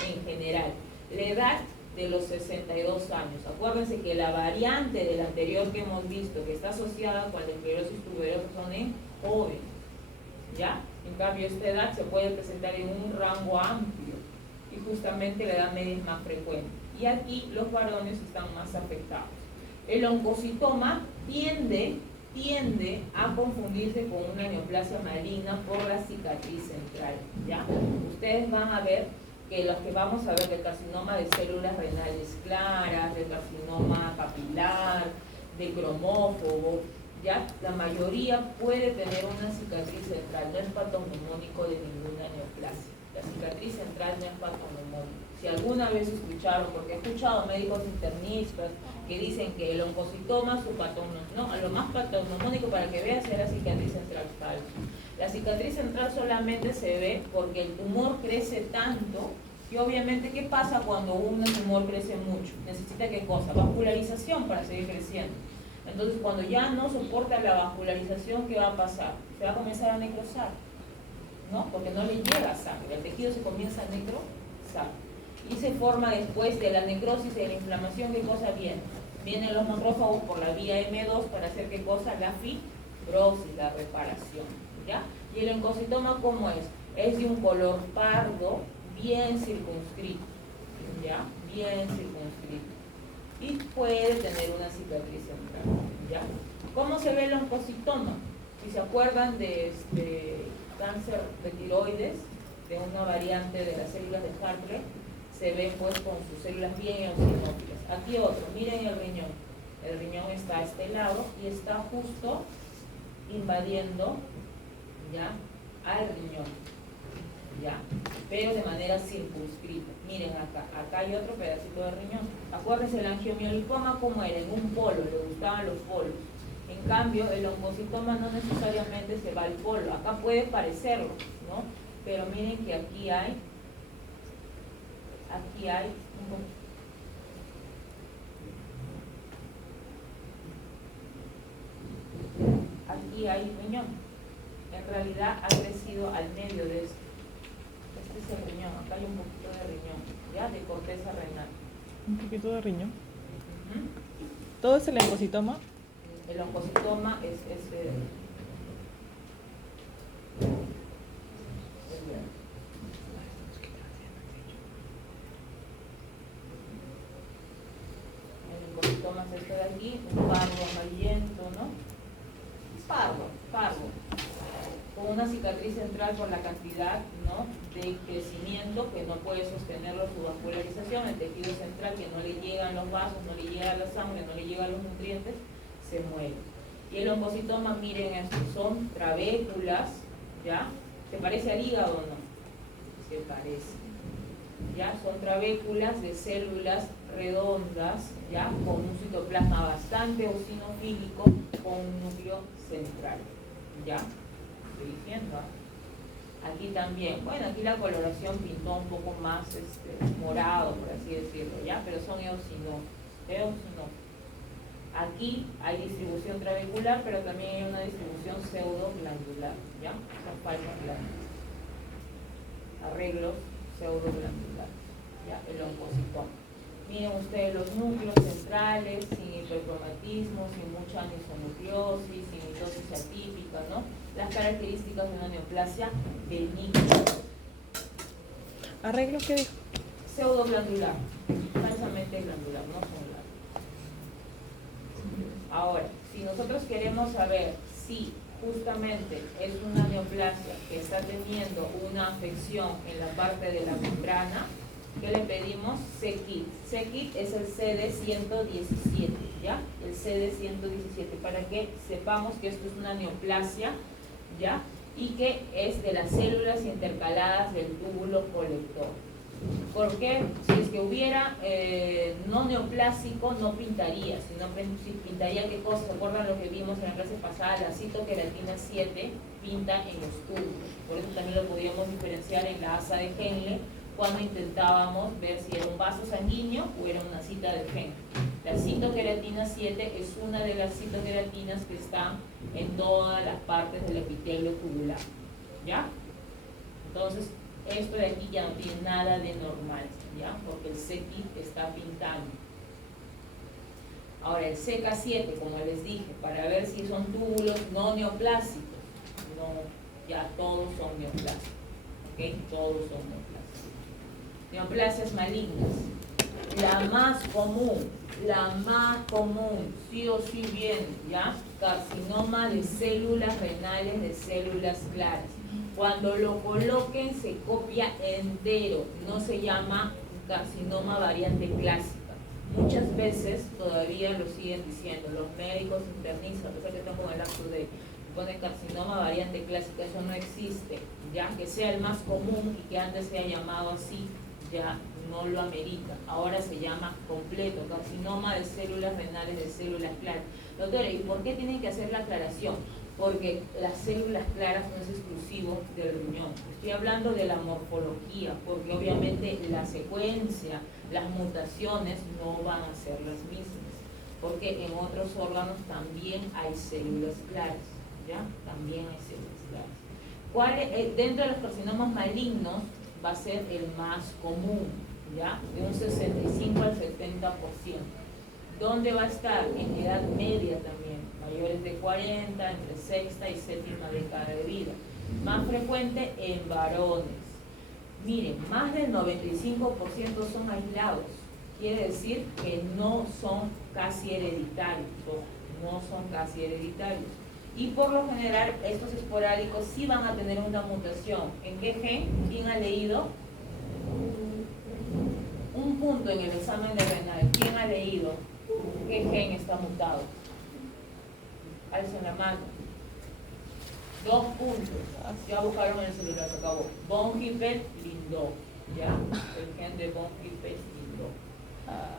en general. La edad de los 62 años. Acuérdense que la variante del anterior que hemos visto, que está asociada con la esclerosis tuberosa, son en jóvenes, ¿ya? En cambio, esta edad se puede presentar en un rango amplio y justamente la edad media es más frecuente. Y aquí los varones están más afectados. El oncocitoma tiende a confundirse con una neoplasia maligna por la cicatriz central, ¿ya? Ustedes van a ver que los que vamos a ver del carcinoma de células renales claras, del carcinoma capilar, de cromófobo, ya la mayoría puede tener una cicatriz central, no es patognomónico de ninguna neoplasia. La cicatriz central no es patognomónico. Si alguna vez escucharon, porque he escuchado médicos internistas que dicen que el oncocitoma, su patognomónico, no, lo más patognomónico para que veas es la cicatriz central falsa. La cicatriz central solamente se ve porque el tumor crece tanto y obviamente, ¿qué pasa cuando un tumor crece mucho? Necesita, ¿qué cosa? Vascularización para seguir creciendo. Entonces, cuando ya no soporta la vascularización, ¿qué va a pasar? Se va a comenzar a necrosar, ¿no? Porque no le llega sangre, el tejido se comienza a necrosar. Y se forma después de la necrosis y de la inflamación, ¿qué cosa viene? Vienen los macrófagos por la vía M2 para hacer, ¿qué cosa? La fibrosis, la reparación, ¿ya? Y el oncocitoma, ¿cómo es? Es de un color pardo, bien circunscrito, ¿ya? Bien circunscrito. Y puede tener una cicatriz central, ¿ya? ¿Cómo se ve el oncocitoma? Si se acuerdan de cáncer de tiroides, de una variante de las células de Hartley, se ve pues con sus células bien eosinófilas. Aquí otro, miren el riñón. El riñón está a este lado y está justo invadiendo, ¿ya?, al riñón, ¿ya? Pero de manera circunscrita. Miren acá hay otro pedacito de riñón. Acuérdense, el angiomiolipoma, ¿cómo era? En un polo, le gustaban los polos. En cambio, el oncocitoma no necesariamente se va al polo. Acá puede parecerlo, ¿no? Pero miren que aquí hay riñón. En realidad ha crecido al medio de esto. Este es el riñón, acá hay un poquito de riñón, ¿ya? De corteza renal. Un poquito de riñón. ¿Mm? ¿Todo es el oncocitoma? El oncocitoma es el oncocitoma es este de aquí, un pardo amarillento, ¿no? Pardo, con una cicatriz central por la cantidad, ¿no?, de crecimiento que no puede sostenerlo su vascularización, el tejido central que no le llegan los vasos, no le llega la sangre, no le llegan los nutrientes, se muere. Y el oncocitoma, miren esto, son trabéculas, ¿ya? ¿Se parece al hígado o no? Se parece, ¿ya? Son trabéculas de células redondas, ¿ya?, con un citoplasma bastante eosinofílico, con un núcleo central, ¿ya? Estoy diciendo, ¿ah? Aquí también, bueno, aquí la coloración pintó un poco más morado, por así decirlo, ¿ya? Pero son eosinosos, eosinosos. Aquí hay distribución trabecular, pero también hay una distribución pseudoglandular, ¿ya? Son falsas glándulas. Arreglos pseudoglandulares, ¿ya? El oncocitoma. Miren ustedes los núcleos centrales, sin hipercromatismo, sin mucha anisonucleosis, sin mitosis atípica, ¿no? Las características de una neoplasia benigna. ¿Arreglo qué dijo? Pseudoglandular, falsamente glandular, no son glándulas. Ahora, si nosotros queremos saber si justamente es una neoplasia que está teniendo una afección en la parte de la membrana, ¿qué le pedimos? C-KIT. C-KIT es el CD117, ¿ya? El CD117, para que sepamos que esto es una neoplasia, ¿ya? Y que es de las células intercaladas del túbulo colector. ¿Por qué? Si es que hubiera no neoplásico, no pintaría, sino si pintaría qué cosa. ¿Se acuerdan lo que vimos en la clase pasada? La citoqueratina 7 pinta en los túbulos. Por eso también lo podíamos diferenciar en la asa de Henle cuando intentábamos ver si era un vaso sanguíneo o era una cita de Henle. La citoqueratina 7 es una de las citoqueratinas que están en todas las partes del epitelio tubular, ¿ya? Entonces, esto de aquí ya no tiene nada de normal, ¿ya? Porque el C-KIT está pintando. Ahora, el CK7, como les dije, para ver si son túbulos no neoplásicos. No, ya todos son neoplásicos, ¿ok? Todos son neoplásicos. Neoplasias malignas. La más común, sí o sí viene, ¿ya? Carcinoma de células renales de células claras. Cuando lo coloquen se copia entero, no se llama carcinoma variante clásica. Muchas veces todavía lo siguen diciendo, los médicos internistas, a pesar que están con el up-to-date, ponen carcinoma variante clásica, eso no existe, ya que sea el más común y que antes se haya llamado así, ya no lo amerita. Ahora se llama completo, carcinoma de células renales de células claras. Doctora, ¿y por qué tienen que hacer la aclaración? Porque las células claras no es exclusivo del riñón. Estoy hablando de la morfología, porque obviamente la secuencia, las mutaciones no van a ser las mismas, porque en otros órganos también hay células claras, ¿ya? También hay células claras. Dentro de los carcinomas malignos va a ser el más común, ¿ya? De un 65 al 70%. ¿Dónde va a estar? En edad media también, mayores de 40, entre sexta y séptima década de vida. Más frecuente en varones. Miren, más del 95% son aislados. Quiere decir que no son casi hereditarios, no son casi hereditarios. Y por lo general, estos esporádicos sí van a tener una mutación. ¿En qué gen? ¿Quién ha leído? Un punto en el examen de renal. ¿Quién ha leído qué gen está mutado? Alcen la mano. 2 puntos. Ya buscaron en el celular, se acabó. Von Hippel-Lindau, ¿ya? El gen de Von Hippel-Lindau.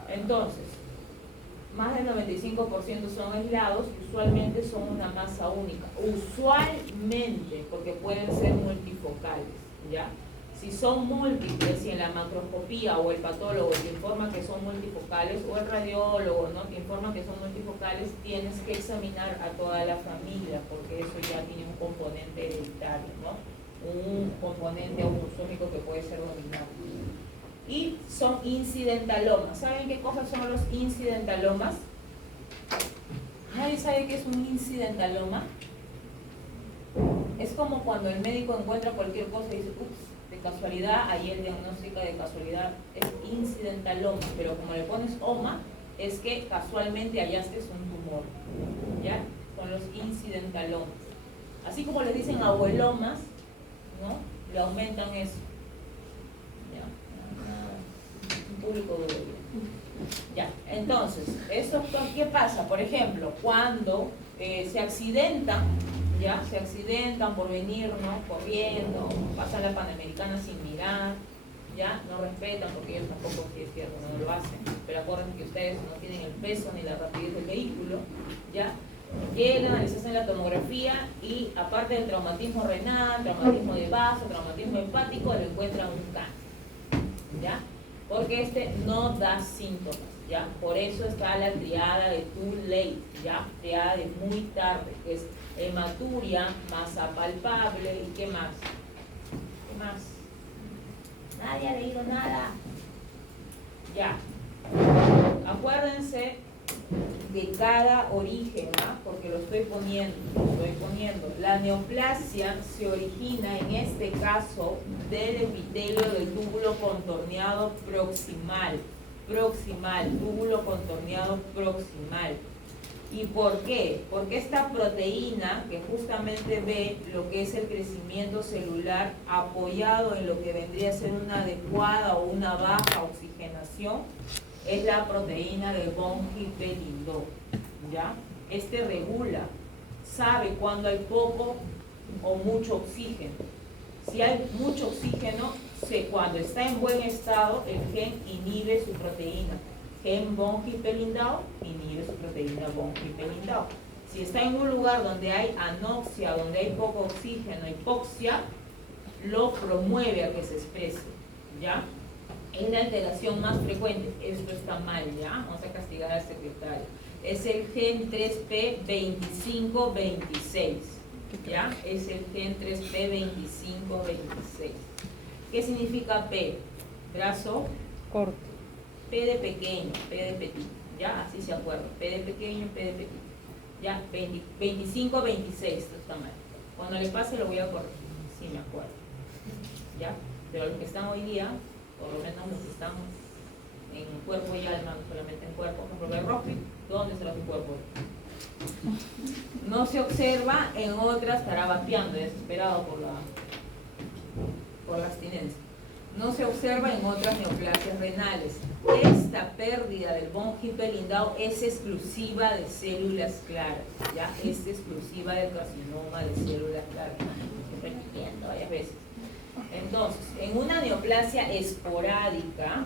Entonces, más del 95% son aislados y usualmente son una masa única. Usualmente, porque pueden ser multifocales, ¿ya? Si son múltiples, si en la macroscopía o el patólogo te informa que son multifocales, o el radiólogo, ¿no?, te informa que son multifocales, tienes que examinar a toda la familia, porque eso ya tiene un componente hereditario, ¿no? Un componente autosómico que puede ser dominante. Y son incidentalomas. ¿Saben qué cosas son los incidentalomas? ¿Nadie sabe qué es un incidentaloma? Es como cuando el médico encuentra cualquier cosa y dice, ups, de casualidad, ahí el diagnóstico de casualidad es incidentaloma, pero como le pones oma, es que casualmente hallaste un tumor, ¿ya? Son los incidentalomas. Así como les dicen abuelomas, ¿no? Le aumentan eso. ¿Ya? Público duro. Ya, entonces, ¿eso qué pasa? Por ejemplo, cuando se accidentan, ¿ya? Se accidentan por venir, ¿no?, corriendo, pasan la Panamericana sin mirar, ¿ya? No respetan porque ellos tampoco, si es cierto, no lo hacen, pero acuérdense que ustedes no tienen el peso ni la rapidez del vehículo, ¿ya? llegan, les hacen la tomografía y aparte del traumatismo renal, traumatismo de vaso, traumatismo hepático, le encuentran un cáncer, ¿ya? Porque este no da síntomas, ¿ya? Por eso está la triada de too late, ¿ya? Triada de muy tarde, que es hematuria, masa palpable y ¿qué más? ¿Qué más? Nadie ha leído nada. Ya. Acuérdense de cada origen, ¿ah? Porque lo estoy poniendo. La neoplasia se origina en este caso del epitelio del túbulo contorneado proximal, túbulo contorneado proximal. ¿Y por qué? Porque esta proteína que justamente ve lo que es el crecimiento celular apoyado en lo que vendría a ser una adecuada o una baja oxigenación, es la proteína de von Hippel-Lindau, ¿ya? Este regula, sabe cuando hay poco o mucho oxígeno. Si hay mucho oxígeno, cuando está en buen estado, el gen inhibe su proteína. Gen von Hippel-Lindau inhibe su proteína von Hippel-Lindau. Si está en un lugar donde hay anoxia, donde hay poco oxígeno, hipoxia, lo promueve a que se exprese, ¿ya? Es la alteración más frecuente. Esto está mal, ¿ya? Vamos a castigar al secretario. Es el gen 3P2526, ¿ya? Es el gen 3P2526. ¿Qué significa P? Brazo Corto. P de pequeño, P de petit, ¿ya? Así se acuerda. P de pequeño, P de petit. Ya, 2526, esto está mal. Cuando le pase lo voy a corregir, sí me acuerdo. ¿Ya? Pero los que están hoy día, por lo menos los que estamos en cuerpo y alma, no solamente en cuerpo, por ejemplo, el Rocky, ¿dónde será su cuerpo? No se observa, en otras estará vapeando, desesperado por la abstinencia. No se observa en otras neoplasias renales. Esta pérdida del von Hippel-Lindau es exclusiva de células claras, ¿ya? Es exclusiva del carcinoma de células claras. Estoy repitiendo varias veces. Entonces, en una neoplasia esporádica,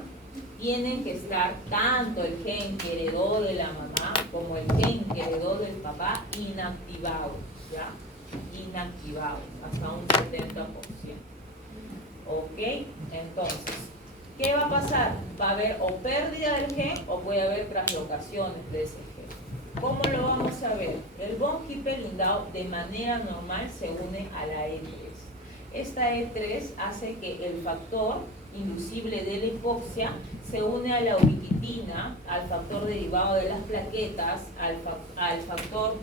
tienen que estar tanto el gen que heredó de la mamá como el gen que heredó del papá inactivados, ¿ya? Inactivados, hasta un 70%. ¿Ok? Entonces, ¿qué va a pasar? Va a haber o pérdida del gen o puede haber translocaciones de ese gen. ¿Cómo lo vamos a ver? El von Hippel-Lindau de manera normal se une a la E3. Esta E3 hace que el factor inducible de la hipoxia se une a la ubiquitina, al factor derivado de las plaquetas, al factor,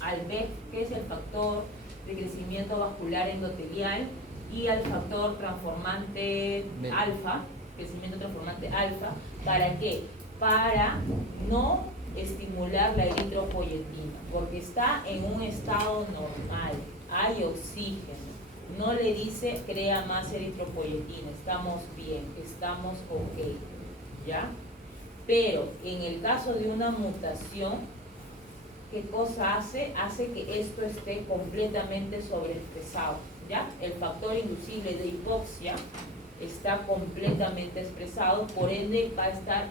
al B, que es el factor de crecimiento vascular endotelial, y al factor transformante alfa, crecimiento transformante alfa. ¿Para qué? Para no estimular la eritropoyetina, porque está en un estado normal, hay oxígeno. No le dice crea más eritropoyetina, estamos bien, estamos ok, ¿ya? Pero en el caso de una mutación, ¿qué cosa hace? Hace que esto esté completamente sobreexpresado, ¿ya? El factor inducible de hipoxia está completamente expresado, por ende va a estar,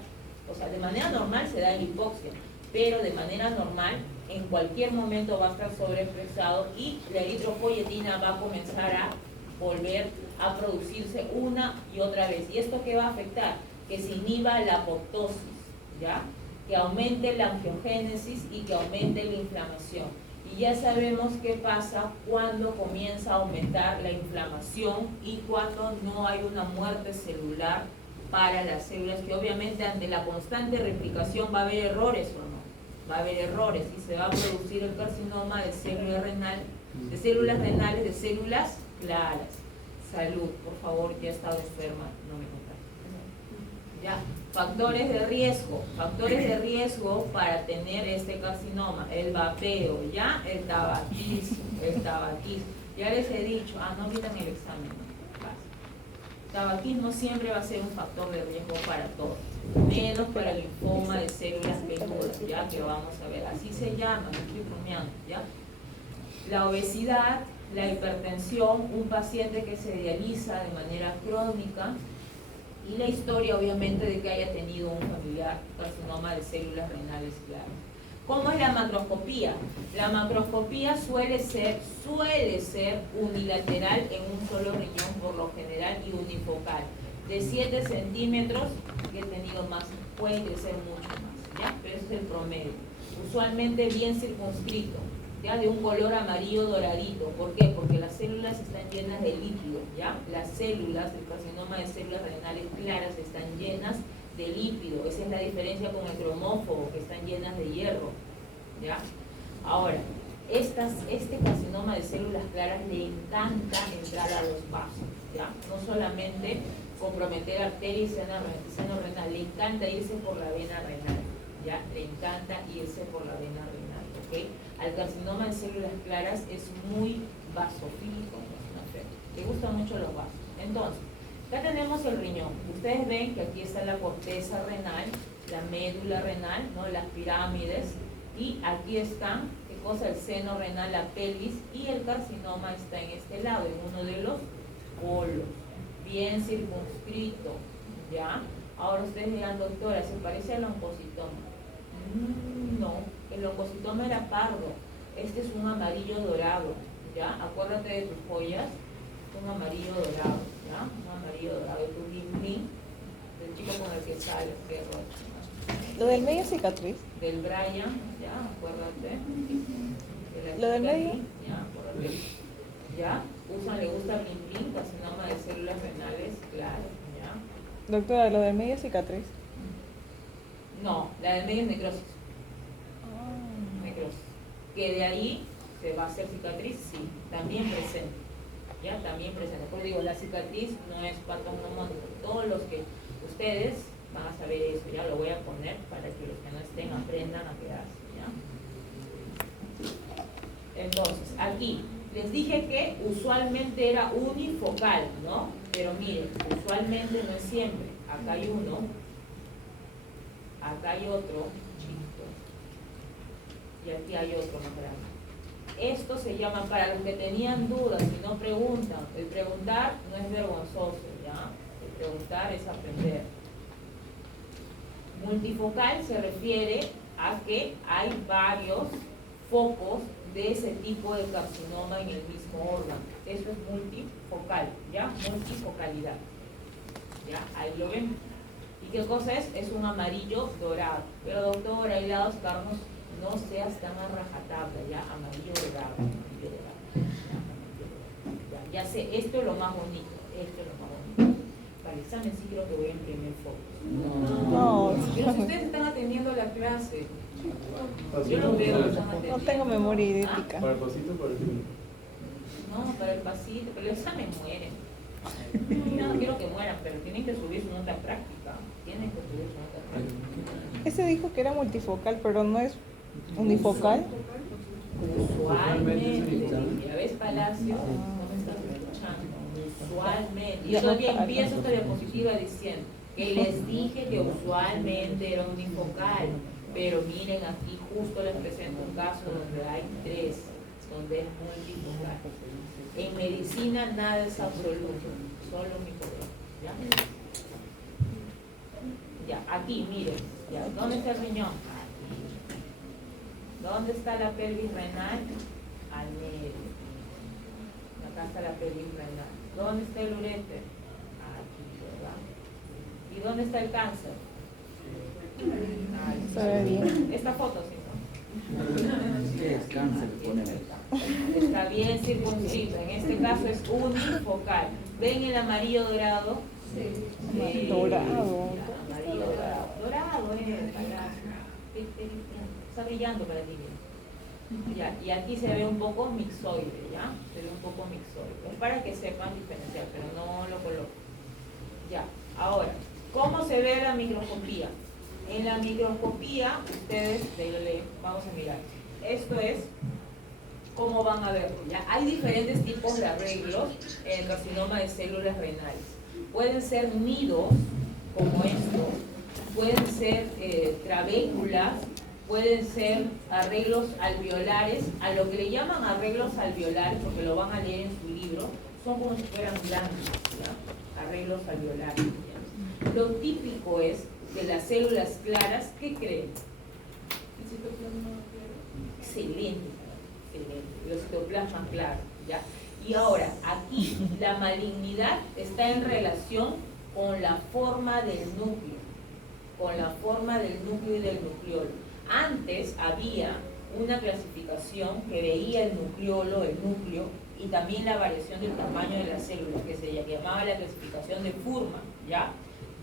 o sea, de manera normal se da en hipoxia, pero de manera normal en cualquier momento va a estar sobreexpresado y la eritropoyetina va a comenzar a volver a producirse una y otra vez. ¿Y esto qué va a afectar? Que se inhiba la apoptosis, ¿ya? Que aumente la angiogénesis y que aumente la inflamación. Y ya sabemos qué pasa cuando comienza a aumentar la inflamación y cuando no hay una muerte celular para las células, que obviamente ante la constante replicación va a haber errores o no. Va a haber errores y se va a producir el carcinoma de célula renal, de células renales, de células claras. Salud, por favor, ya he estado enferma, no me contagie. Ya, factores de riesgo para tener este carcinoma, el vapeo, ya, el tabaquismo. Ya les he dicho, no olviden el examen, ¿no? Tabaquismo siempre va a ser un factor de riesgo para todos, menos para el linfoma de células peludas, ya que vamos a ver, así se llama, no estoy bromeando, ya. La obesidad, la hipertensión, un paciente que se dializa de manera crónica y la historia obviamente de que haya tenido un familiar carcinoma de células renales claras. ¿Cómo es la macroscopía? La macroscopía suele ser unilateral en un solo riñón por lo general y unifocal. De 7 centímetros, que he tenido más, puede crecer mucho más, ¿ya? Pero ese es el promedio. Usualmente bien circunscrito, ¿ya? De un color amarillo doradito. ¿Por qué? Porque las células están llenas de líquido, ¿ya? Las células, el carcinoma de células renales claras están llenas de líquido. Esa es la diferencia con el cromófobo, que están llenas de hierro, ¿ya? Ahora, este carcinoma de células claras le encanta entrar a los vasos, ¿ya? No solamente comprometer arteria y seno renal, le encanta irse por la vena renal, ¿ya? Le encanta irse por la vena renal, ¿ok? Al carcinoma de células claras es muy vasofílico, no es una enfermedad, le gustan mucho los vasos. Entonces, acá tenemos el riñón. Ustedes ven que aquí está la corteza renal, la médula renal, ¿no? Las pirámides, y aquí están, ¿qué cosa? El seno renal, la pelvis, y el carcinoma está en este lado, en uno de los polos, bien circunscrito, ¿ya? Ahora ustedes dirán, doctora, ¿se parece al oncocitoma? No, el oncocitoma era pardo, este es un amarillo dorado, ¿ya? Acuérdate de tus joyas, un amarillo dorado, ¿ya? Un amarillo dorado, de tu bling, del chico con el que sale, que rocha. Lo del medio es cicatriz. Del Brian, ¿ya? Acuérdate. De la Lo del chica medio. aquí, ¿ya? Acuérdate. ¿Ya? Le gusta bling, carcinoma de células renales, claro, ¿ya? Doctora, lo del medio es cicatriz. No, la del medio es necrosis. Necrosis. Que de ahí se va a hacer cicatriz, sí, también presente. ¿Ya? También presente. Por eso digo, la cicatriz no es patognomónico. Todos los que ustedes van a saber eso, ya lo voy a poner para que los que no estén aprendan a quedarse, ¿ya? Entonces, aquí les dije que usualmente era unifocal, ¿no? Pero miren, usualmente no es siempre. Acá hay uno, acá hay otro chiquito, y aquí hay otro más grande. Esto se llama, para los que tenían dudas y no preguntan, el preguntar no es vergonzoso, ¿ya? El preguntar es aprender. Multifocal se refiere a que hay varios focos de ese tipo de carcinoma en el mismo órgano. Eso es multifocal, ¿ya? Multifocalidad. ¿Ya? Ahí lo ven. ¿Y qué cosa es? Es un amarillo dorado. Pero doctora, ahí lados carnos, no seas tan a rajatabla, ¿ya? Amarillo dorado. Amarillo dorado. Ya sé, esto es lo más bonito. Esto es lo más bonito. Para el examen sí creo que voy a imprimir fotos. No. Pero si ustedes están atendiendo la clase, yo lo veo que están atendiendo. No tengo memoria idéntica. Para el pasito, para el final. No, para el pasito, pero el examen mueren. Yo no quiero que mueran, pero tienen que subir su nota práctica. Tienen que subir su nota práctica. Ese dijo que era multifocal, pero no es unifocal. Usualmente. ¿Ya ves, Palacio? No me estás escuchando. Usualmente. Y yo todavía empiezo esta diapositiva diciendo que les dije que usualmente era unifocal. Pero miren, aquí justo les presento un caso donde hay 3, donde es multifocal. En medicina nada es absoluto, solo unifocal. ¿Ya? Ya, aquí, miren. Ya, ¿dónde está el riñón? Aquí. ¿Dónde está la pelvis renal? Al medio. Acá está la pelvis renal. ¿Dónde está el uréter? Aquí, ¿verdad? ¿Y dónde está el cáncer? Se ve bien. Esta foto, ¿sí? ¿Qué es cáncer? Está bien circunscrito. En este caso es unifocal. ¿Ven el amarillo dorado? Sí. Dorado. Amarillo dorado. Dorado, está brillando para ti. Ya, y aquí se ve un poco mixoide, ¿ya? Se ve un poco mixoide. Es para que sepan diferenciar, pero no lo coloco. Ya, ahora, ¿cómo se ve la microscopía? En la microscopía, ustedes, vamos a mirar. Esto es cómo van a verlo. ¿Ya? Hay diferentes tipos de arreglos en el carcinoma de células renales. Pueden ser nidos, como estos, pueden ser trabéculas, pueden ser arreglos alveolares. A lo que le llaman arreglos alveolares, porque lo van a leer en su libro, son como si fueran glándulas, ¿ya? Arreglos alveolares. ¿Ya? Lo típico es de las células claras, ¿qué creen? citoplasma claro. cilíndrica, los citoplasmas claros, ¿ya? Y ahora, aquí la malignidad está en relación con la forma del núcleo, y del nucleolo. Antes había una clasificación que veía el nucleolo, el núcleo, y también la variación del tamaño de las células, que se llamaba la clasificación de Fuhrman, ¿ya?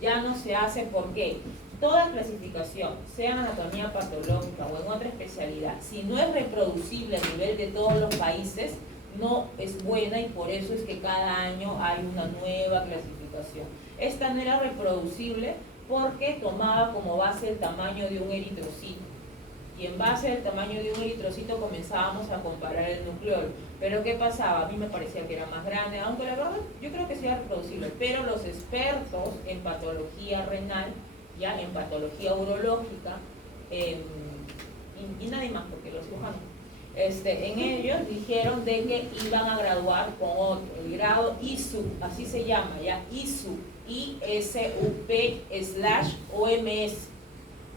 Ya no se hace. ¿Por qué? Toda clasificación, sea en anatomía patológica o en otra especialidad, si no es reproducible a nivel de todos los países, no es buena, y por eso es que cada año hay una nueva clasificación. Esta no era reproducible porque tomaba como base el tamaño de un eritrocito, y en base al tamaño de un eritrocito comenzábamos a comparar el nucleolo. Pero ¿qué pasaba? A mí me parecía que era más grande, aunque la verdad yo creo que sí era reproducible, pero los expertos en patología renal, ya en patología urológica, y nadie más, porque los cirujanos, en ellos dijeron de que iban a graduar con otro, el grado ISUP, así se llama, ya, ISUP, ISUP/OMS,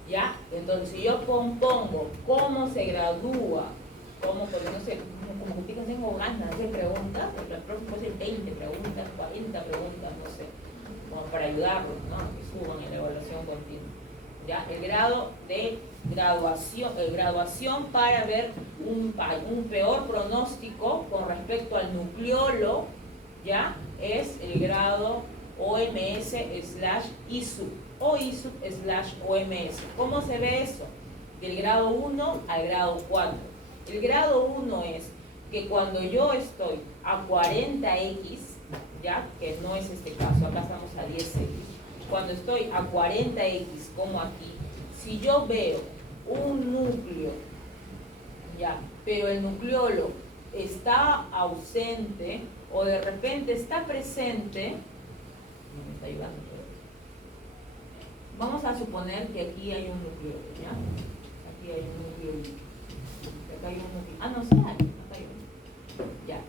¿ya? Entonces, si yo pongo cómo se gradúa, porque no sé, como que tengo ganas de preguntas, porque la próxima puede ser 20 preguntas, 40 preguntas, no sé, como para ayudarlos, ¿no? Que suban en la evaluación continua. ¿Ya? El grado de graduación para ver un peor pronóstico con respecto al nucleolo, ¿ya? Es el grado OMS/ISUP o ISUP/OMS. ¿Cómo se ve eso? Del grado 1 al grado 4. El grado 1 es que cuando yo estoy a 40x, ¿ya? Que no es este caso, acá estamos a 10x. Cuando estoy a 40x, como aquí, si yo veo un núcleo, ¿ya? Pero el nucleolo está ausente o de repente está presente, no me está ayudando, pero vamos a suponer que aquí hay un núcleo, ¿ya? Aquí hay un núcleo, acá hay un núcleo, no sé, acá hay un, ya.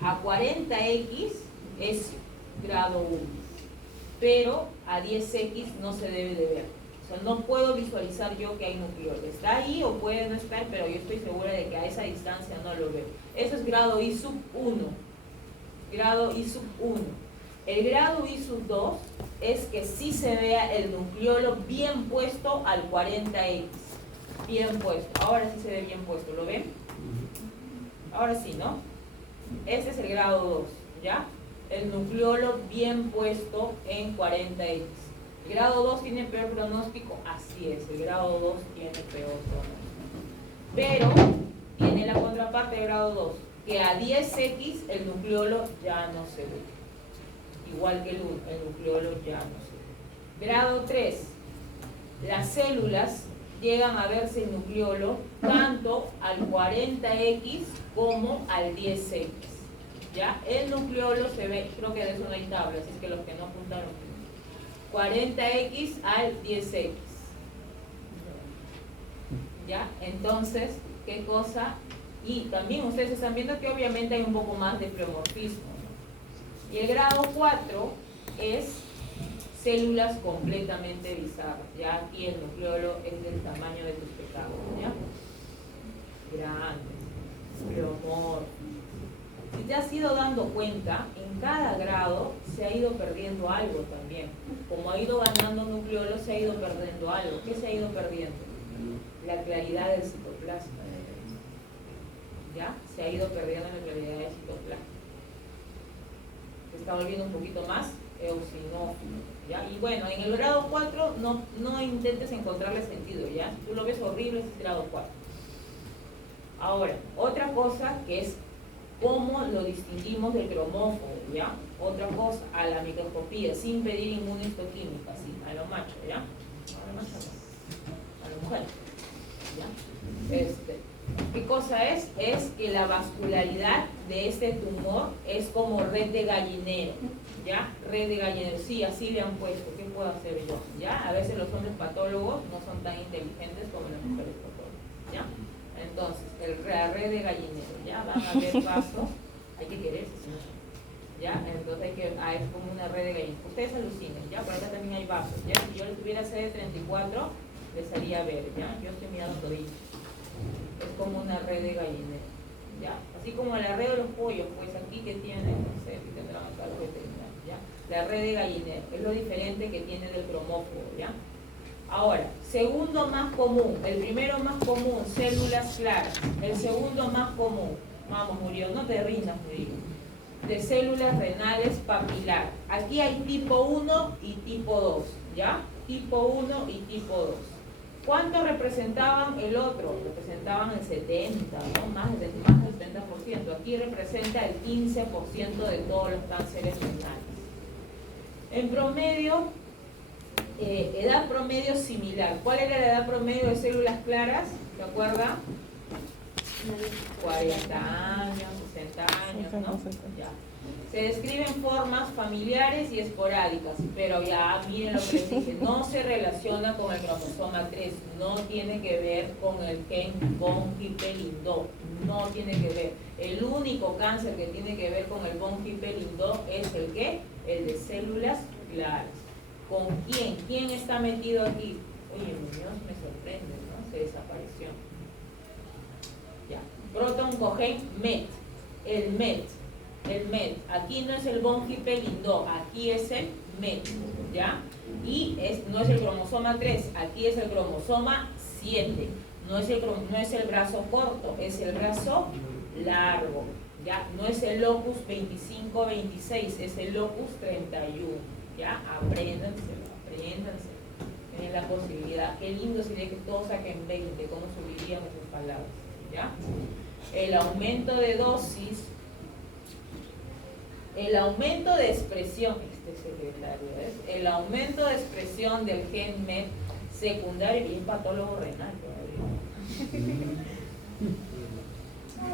A 40x es grado 1, pero a 10x no se debe de ver. O sea, no puedo visualizar yo que hay nucleolo. Está ahí o puede no estar, pero yo estoy segura de que a esa distancia no lo veo. Eso es grado ISUP 1. Grado ISUP 1. El grado ISUP 2 es que sí se vea el nucleolo bien puesto al 40x. Bien puesto. Ahora sí se ve bien puesto. ¿Lo ven? Ahora sí, ¿no? Ese es el grado 2, ¿ya? El nucleolo bien puesto en 40x. ¿El grado 2 tiene peor pronóstico? Así es, el grado 2 tiene peor pronóstico. Pero tiene la contraparte del grado 2, que a 10x el nucleolo ya no se ve. Igual que el nucleolo ya no se ve. Grado 3, las células llegan a verse el nucleolo tanto al 40x como al 10x. ¿Ya? El nucleolo se ve, creo que de eso no hay tabla, así es que los que no apuntaron, 40x al 10x. ¿Ya? Entonces, ¿qué cosa? Y también ustedes están viendo que obviamente hay un poco más de pleomorfismo, ¿no? Y el grado 4 es células completamente bizarras. Ya aquí el nucleolo es del tamaño de tus pecados, ¿ya? Grandes, pleomorfos. Si te has ido dando cuenta, en cada grado se ha ido perdiendo algo también. Como ha ido ganando nucleolo, se ha ido perdiendo algo. ¿Qué se ha ido perdiendo? La claridad del citoplasma. ¿Ya? Se ha ido perdiendo la claridad del citoplasma. Se está volviendo un poquito más eosinófilo, ¿ya? Y bueno, en el grado 4 no intentes encontrarle sentido, ¿ya? Si tú lo ves horrible, es grado 4. Ahora, otra cosa que es cómo lo distinguimos del cromófono, ¿ya? Otra cosa, a la microscopía, sin pedir inmunohistoquímica, sí, a los machos, ¿ya? A los machos, a las mujeres, ¿ya? ¿Qué cosa es? Es que la vascularidad de este tumor es como red de gallinero, ¿ya? Red de gallinero, sí, así le han puesto, ¿qué puedo hacer yo? ¿Ya? A veces los hombres patólogos no son tan inteligentes como las mujeres patólogas, ¿ya? Entonces, la red de gallinero, ¿ya? Van a haber pasos, hay que quererse, ¿sí? ¿Ya? Entonces hay como una red de gallinero. Ustedes alucinen, ¿ya? Por acá también hay vasos, ¿ya? Si yo tuviera CD34, les haría ver, ¿ya? Yo estoy mirando todito. Es como una red de gallinero, ¿ya? Así como la red de los pollos, pues aquí que tiene, no sé si tendrán acá los veterinarios, ¿ya? La red de gallinero, es lo diferente que tiene del cromófobo, ¿ya? Ahora, segundo más común, el primero más común, células claras. El segundo más común, vamos Murió, no te rindas, Murió, de células renales papilar. Aquí hay tipo 1 y tipo 2, ¿ya? Tipo 1 y tipo 2. ¿Cuánto representaban el otro? Representaban el 70, ¿no? Más del 70%. Aquí representa el 15% de todos los cánceres renales. En promedio, edad promedio similar. ¿Cuál era la edad promedio de células claras? ¿Se acuerda? 40 años, 60 años, ¿no? Ya. Se describen formas familiares y esporádicas, pero ya miren lo que les dije, no se relaciona con el cromosoma 3, no tiene que ver con el gen von Hippel-Lindau, no tiene que ver. El único cáncer que tiene que ver con el von Hippel-Lindau es el ¿qué? El de células claras. ¿Con quién? ¿Quién está metido aquí? Oye, Dios, me sorprende, ¿no? Se desapareció. Ya. Proton cogen MET. El MET. El MET. Aquí no es el von Hippel-Lindau, aquí es el MET. ¿Ya? Y no es el cromosoma 3, aquí es el cromosoma 7. No es el brazo corto, es el brazo largo. ¿Ya? No es el locus 25-26, es el locus 31. ¿Ya? Apréndanselo. Tienen la posibilidad. Qué lindo sería que todos saquen 20, cómo subirían esas palabras. ¿Ya? El aumento de dosis, el aumento de expresión, secretario, el aumento de expresión del gen MET secundario y es patólogo renal todavía.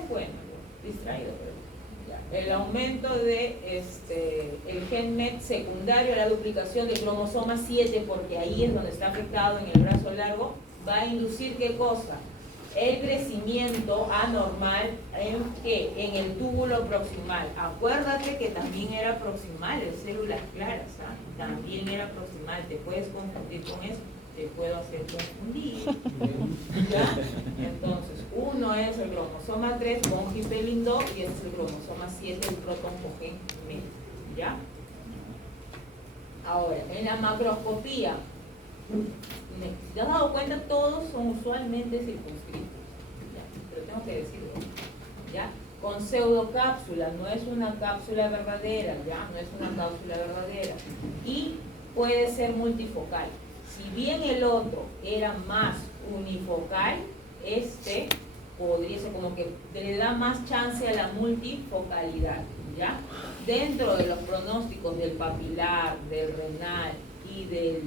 Bueno, distraído, pero. El aumento de el gen MET secundario a la duplicación del cromosoma 7, porque ahí es donde está afectado en el brazo largo, va a inducir ¿qué cosa? El crecimiento anormal en el túbulo proximal. Acuérdate que también era proximal, en células claras, ¿ah? También era proximal. Te puedes confundir con eso, te puedo hacer confundir. ¿Ya? Entonces, uno es el cromosoma 3 von Hippel-Lindau y este es el cromosoma 7, el proton cogen MET. ¿Ya? Ahora, en la macroscopía, si te has dado cuenta, todos son usualmente circunscritos, ¿ya? Pero tengo que decirlo, ¿ya? Con pseudocápsula, no es una cápsula verdadera, ¿ya? No es una cápsula verdadera. Y puede ser multifocal. Si bien el otro era más unifocal, podría ser como que le da más chance a la multifocalidad, ¿ya? Dentro de los pronósticos del papilar, del renal y del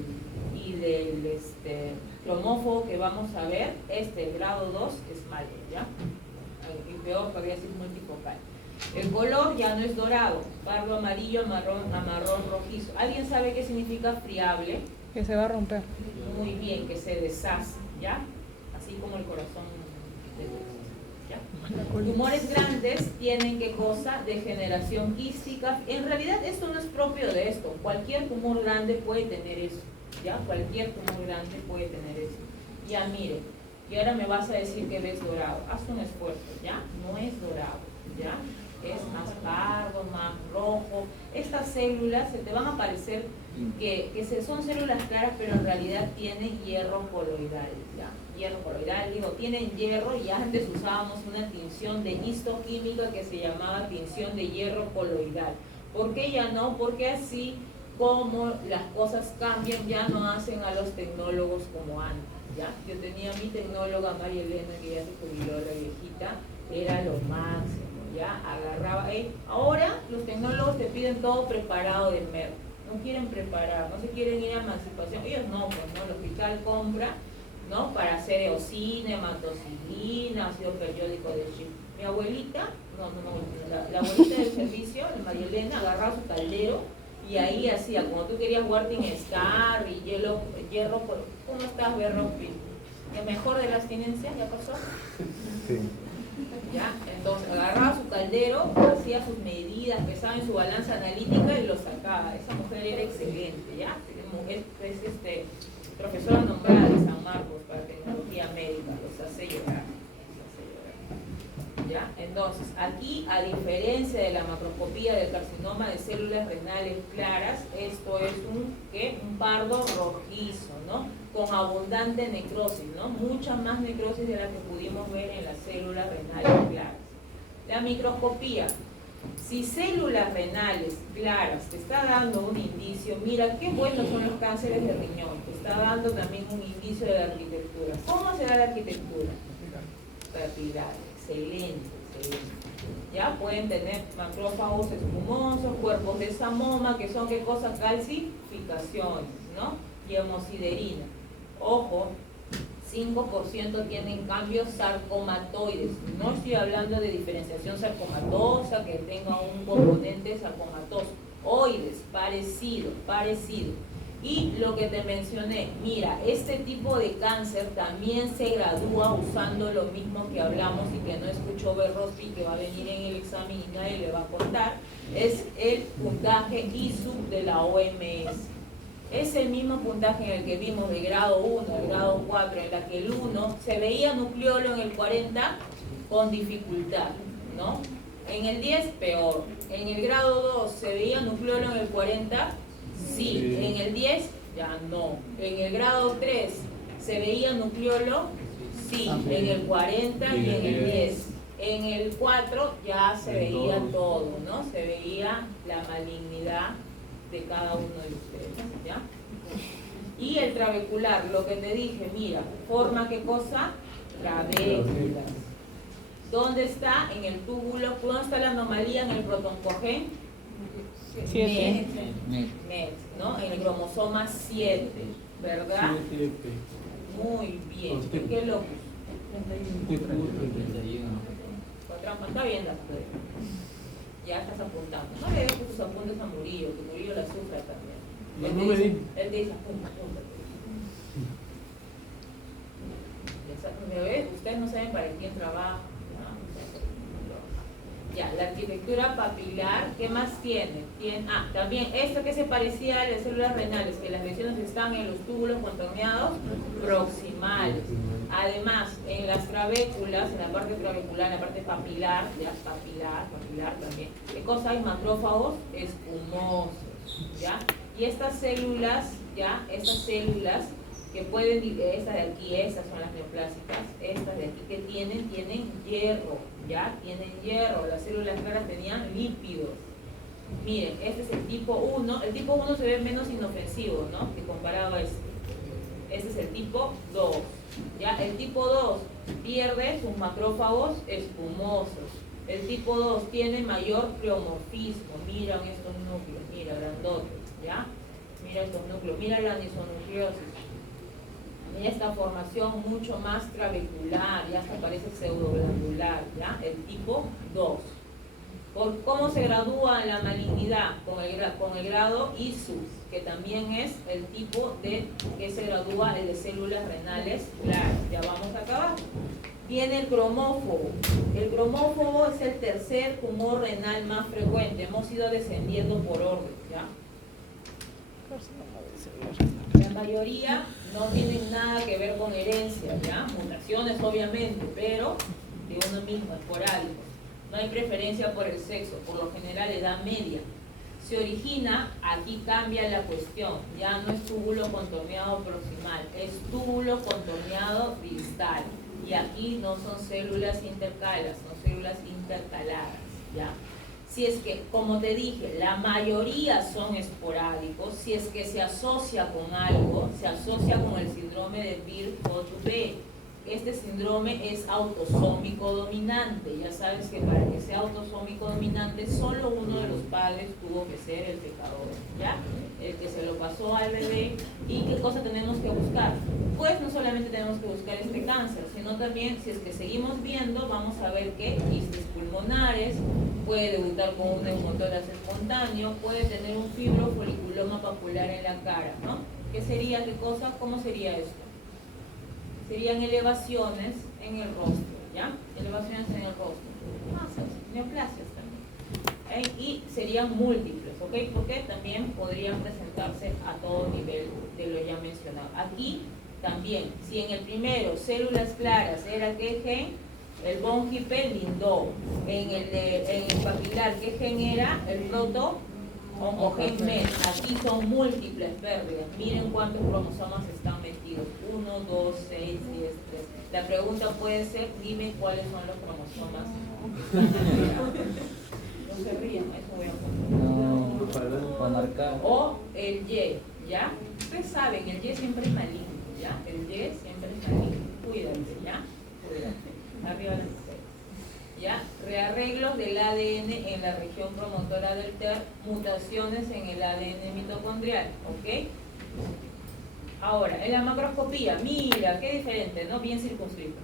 cromófobo que vamos a ver, el grado 2 es malo, ¿ya? Y peor todavía si es multifocal. El color ya no es dorado, pardo amarillo, a marrón rojizo. ¿Alguien sabe qué significa friable? Que se va a romper. Muy bien, que se deshace, ¿ya? Así como el corazón ¿ya? Tumores grandes tienen ¿qué cosa? Degeneración quística. En realidad esto no es propio de esto. Cualquier tumor grande puede tener eso, ¿ya? Cualquier tumor grande puede tener eso. Ya mire, y ahora me vas a decir que ves dorado. Haz un esfuerzo, ¿ya? No es dorado, ¿ya? Es más pardo, más rojo. Estas células se te van a parecer que son células claras, pero en realidad tienen hierro coloidal, ¿ya? Hierro coloidal, digo, tienen hierro, y antes usábamos una tinción de histoquímica que se llamaba tinción de hierro coloidal. ¿Por qué ya no? Porque así como las cosas cambian, ya no hacen a los tecnólogos como antes, ¿ya? Yo tenía mi tecnóloga María Elena, que ya se jubiló, la viejita, era lo máximo, ¿ya? Agarraba, ahora los tecnólogos te piden todo preparado del mercado. No quieren preparar, no se quieren ir a emancipación, ellos no, pues no, el hospital compra, ¿no? Para hacer eosina, hematocilina, ácido periódico de chip. Mi abuelita, la abuelita del servicio, la María Elena, agarraba su caldero y ahí hacía, como tú querías Warting Star y hierro, ¿cómo estás, Berropi? ¿El mejor de la abstinencia ya pasó? Sí. ¿Ya? Entonces agarraba su caldero, hacía sus medidas, pesaba en su balanza analítica y lo sacaba. Esa mujer era excelente, ¿ya? Es profesora nombrada de San Marcos para tecnología médica, los hace llorar, ¿Ya? Entonces, aquí, a diferencia de la macroscopía del carcinoma de células renales claras, esto es un pardo rojizo, ¿no? Con abundante necrosis, ¿no? Mucha más necrosis de la que pudimos ver en las células renales claras. La microscopía. Si células renales claras te está dando un indicio, mira qué buenos son los cánceres de riñón, te está dando también un indicio de la arquitectura. ¿Cómo será la arquitectura? Capilar, excelente, excelente. Ya pueden tener macrófagos espumosos, cuerpos de samoma, que son qué cosas, calcificaciones, ¿no? Y hemosiderina. Ojo, 5% tienen cambios sarcomatoides. No estoy hablando de diferenciación sarcomatosa, que tenga un componente sarcomatoso. Oides, parecido, parecido. Y lo que te mencioné, mira, este tipo de cáncer también se gradúa usando lo mismo que hablamos y que no escuchó Berrospi, que va a venir en el examen y nadie le va a contar, es el puntaje ISU de la OMS. Es el mismo puntaje en el que vimos de grado 1 al grado 4, en la que el 1 se veía nucleolo en el 40 con dificultad, ¿no? En el 10 peor. En el grado 2 se veía nucleolo en el 40, sí. En el 10 ya no. En el grado 3 se veía nucleolo, sí. En el 40 y en el 10. En el 4 ya se veía todo, ¿no? Se veía la malignidad de cada uno de ustedes, ¿ya? Y el trabecular, lo que te dije, mira, forma qué cosa, trabéculas. ¿Dónde está? En el túbulo. ¿Dónde está la anomalía en el protoncogen? 7. MET, ¿no? En el cromosoma 7, ¿verdad? Muy bien. ¿Qué locus? 31. Está bien las pruebas. Ya estás apuntando. No le dejes tus apuntes a Murillo, que Murillo la sufra también. Él te dice, apunta. ¿Me ves? Ustedes no saben para quién trabaja. Ya, la arquitectura papilar, ¿qué más tiene? También esto que se parecía a las células renales, que las lesiones están en los túbulos contorneados proximales. Además, en las trabéculas, en la parte trabecular, en la parte papilar, ya papilar también. ¿Qué cosa hay? Macrófagos espumosos, ¿ya? Y estas células, que pueden, estas de aquí, estas son las neoplásicas, estas de aquí que tienen hierro, ¿ya? Tienen hierro, las células claras tenían lípidos. Miren, este es el tipo 1, el tipo 1 se ve menos inofensivo, ¿no? Que comparado a este. Este es el tipo 2, ¿ya? El tipo 2 pierde sus macrófagos espumosos. El tipo 2 tiene mayor pleomorfismo, miran estos núcleos, mira, grandotes, ¿ya? Mira estos núcleos, mira la anisonucleosis. Mira esta formación mucho más trabecular, ya hasta parece pseudoglandular, ¿ya? El tipo 2. ¿Por cómo se gradúa la malignidad? Con el grado ISU, que también es el tipo de que se gradúa el de células renales claras. Ya vamos a acabar. Viene el cromófobo. El cromófobo es el tercer tumor renal más frecuente. Hemos ido descendiendo por orden, ¿ya? La mayoría no tienen nada que ver con herencia, ¿ya? Mutaciones obviamente, pero de uno mismo, esporádicos. No hay preferencia por el sexo, por lo general edad media. Se origina, aquí cambia la cuestión, ya no es túbulo contorneado proximal, es túbulo contorneado distal. Y aquí no son células intercaladas, son células intercaladas, ¿ya? Si es que, como te dije, la mayoría son esporádicos, si es que se asocia con algo, se asocia con el síndrome de Birt-Hutch-B. Este síndrome es autosómico dominante. Ya sabes que para que sea autosómico dominante, solo uno de los padres tuvo que ser el pecador, ¿ya? El que se lo pasó al bebé. ¿Y qué cosa tenemos que buscar? Pues no solamente tenemos que buscar este cáncer, sino también, si es que seguimos viendo, vamos a ver que quistes pulmonares, puede debutar con un neumotórax espontáneo, puede tener un fibrofoliculoma papular en la cara, ¿no? ¿Qué sería? ¿Qué cosa? ¿Cómo sería esto? Serían elevaciones en el rostro, ¿ya? Elevaciones en el rostro. Masas, neoplasias también. Y serían múltiples, ¿ok? Porque también podrían presentarse a todo nivel de lo ya mencionado. Aquí también, si en el primero, células claras, era qué gen, El von Hippel lindó. En el papilar que genera el proto oncogen MET. Aquí son múltiples pérdidas. Miren cuántos cromosomas están metidos. 1, 2, 6, 10, 3. La pregunta puede ser, dime cuáles son los cromosomas. No se rían, eso voy a poner. No, para marcar. O el Y, ¿ya? Ustedes saben, el Y siempre es maligno, ¿ya? El Y siempre es maligno. Cuídate, ¿ya? Cuídate. Arriba las mujeres. ¿Ya? Rearreglos del ADN en la región promotora del TER, mutaciones en el ADN mitocondrial, ¿ok? Ahora, en la macroscopía, mira, qué diferente, ¿no? Bien circunscrito.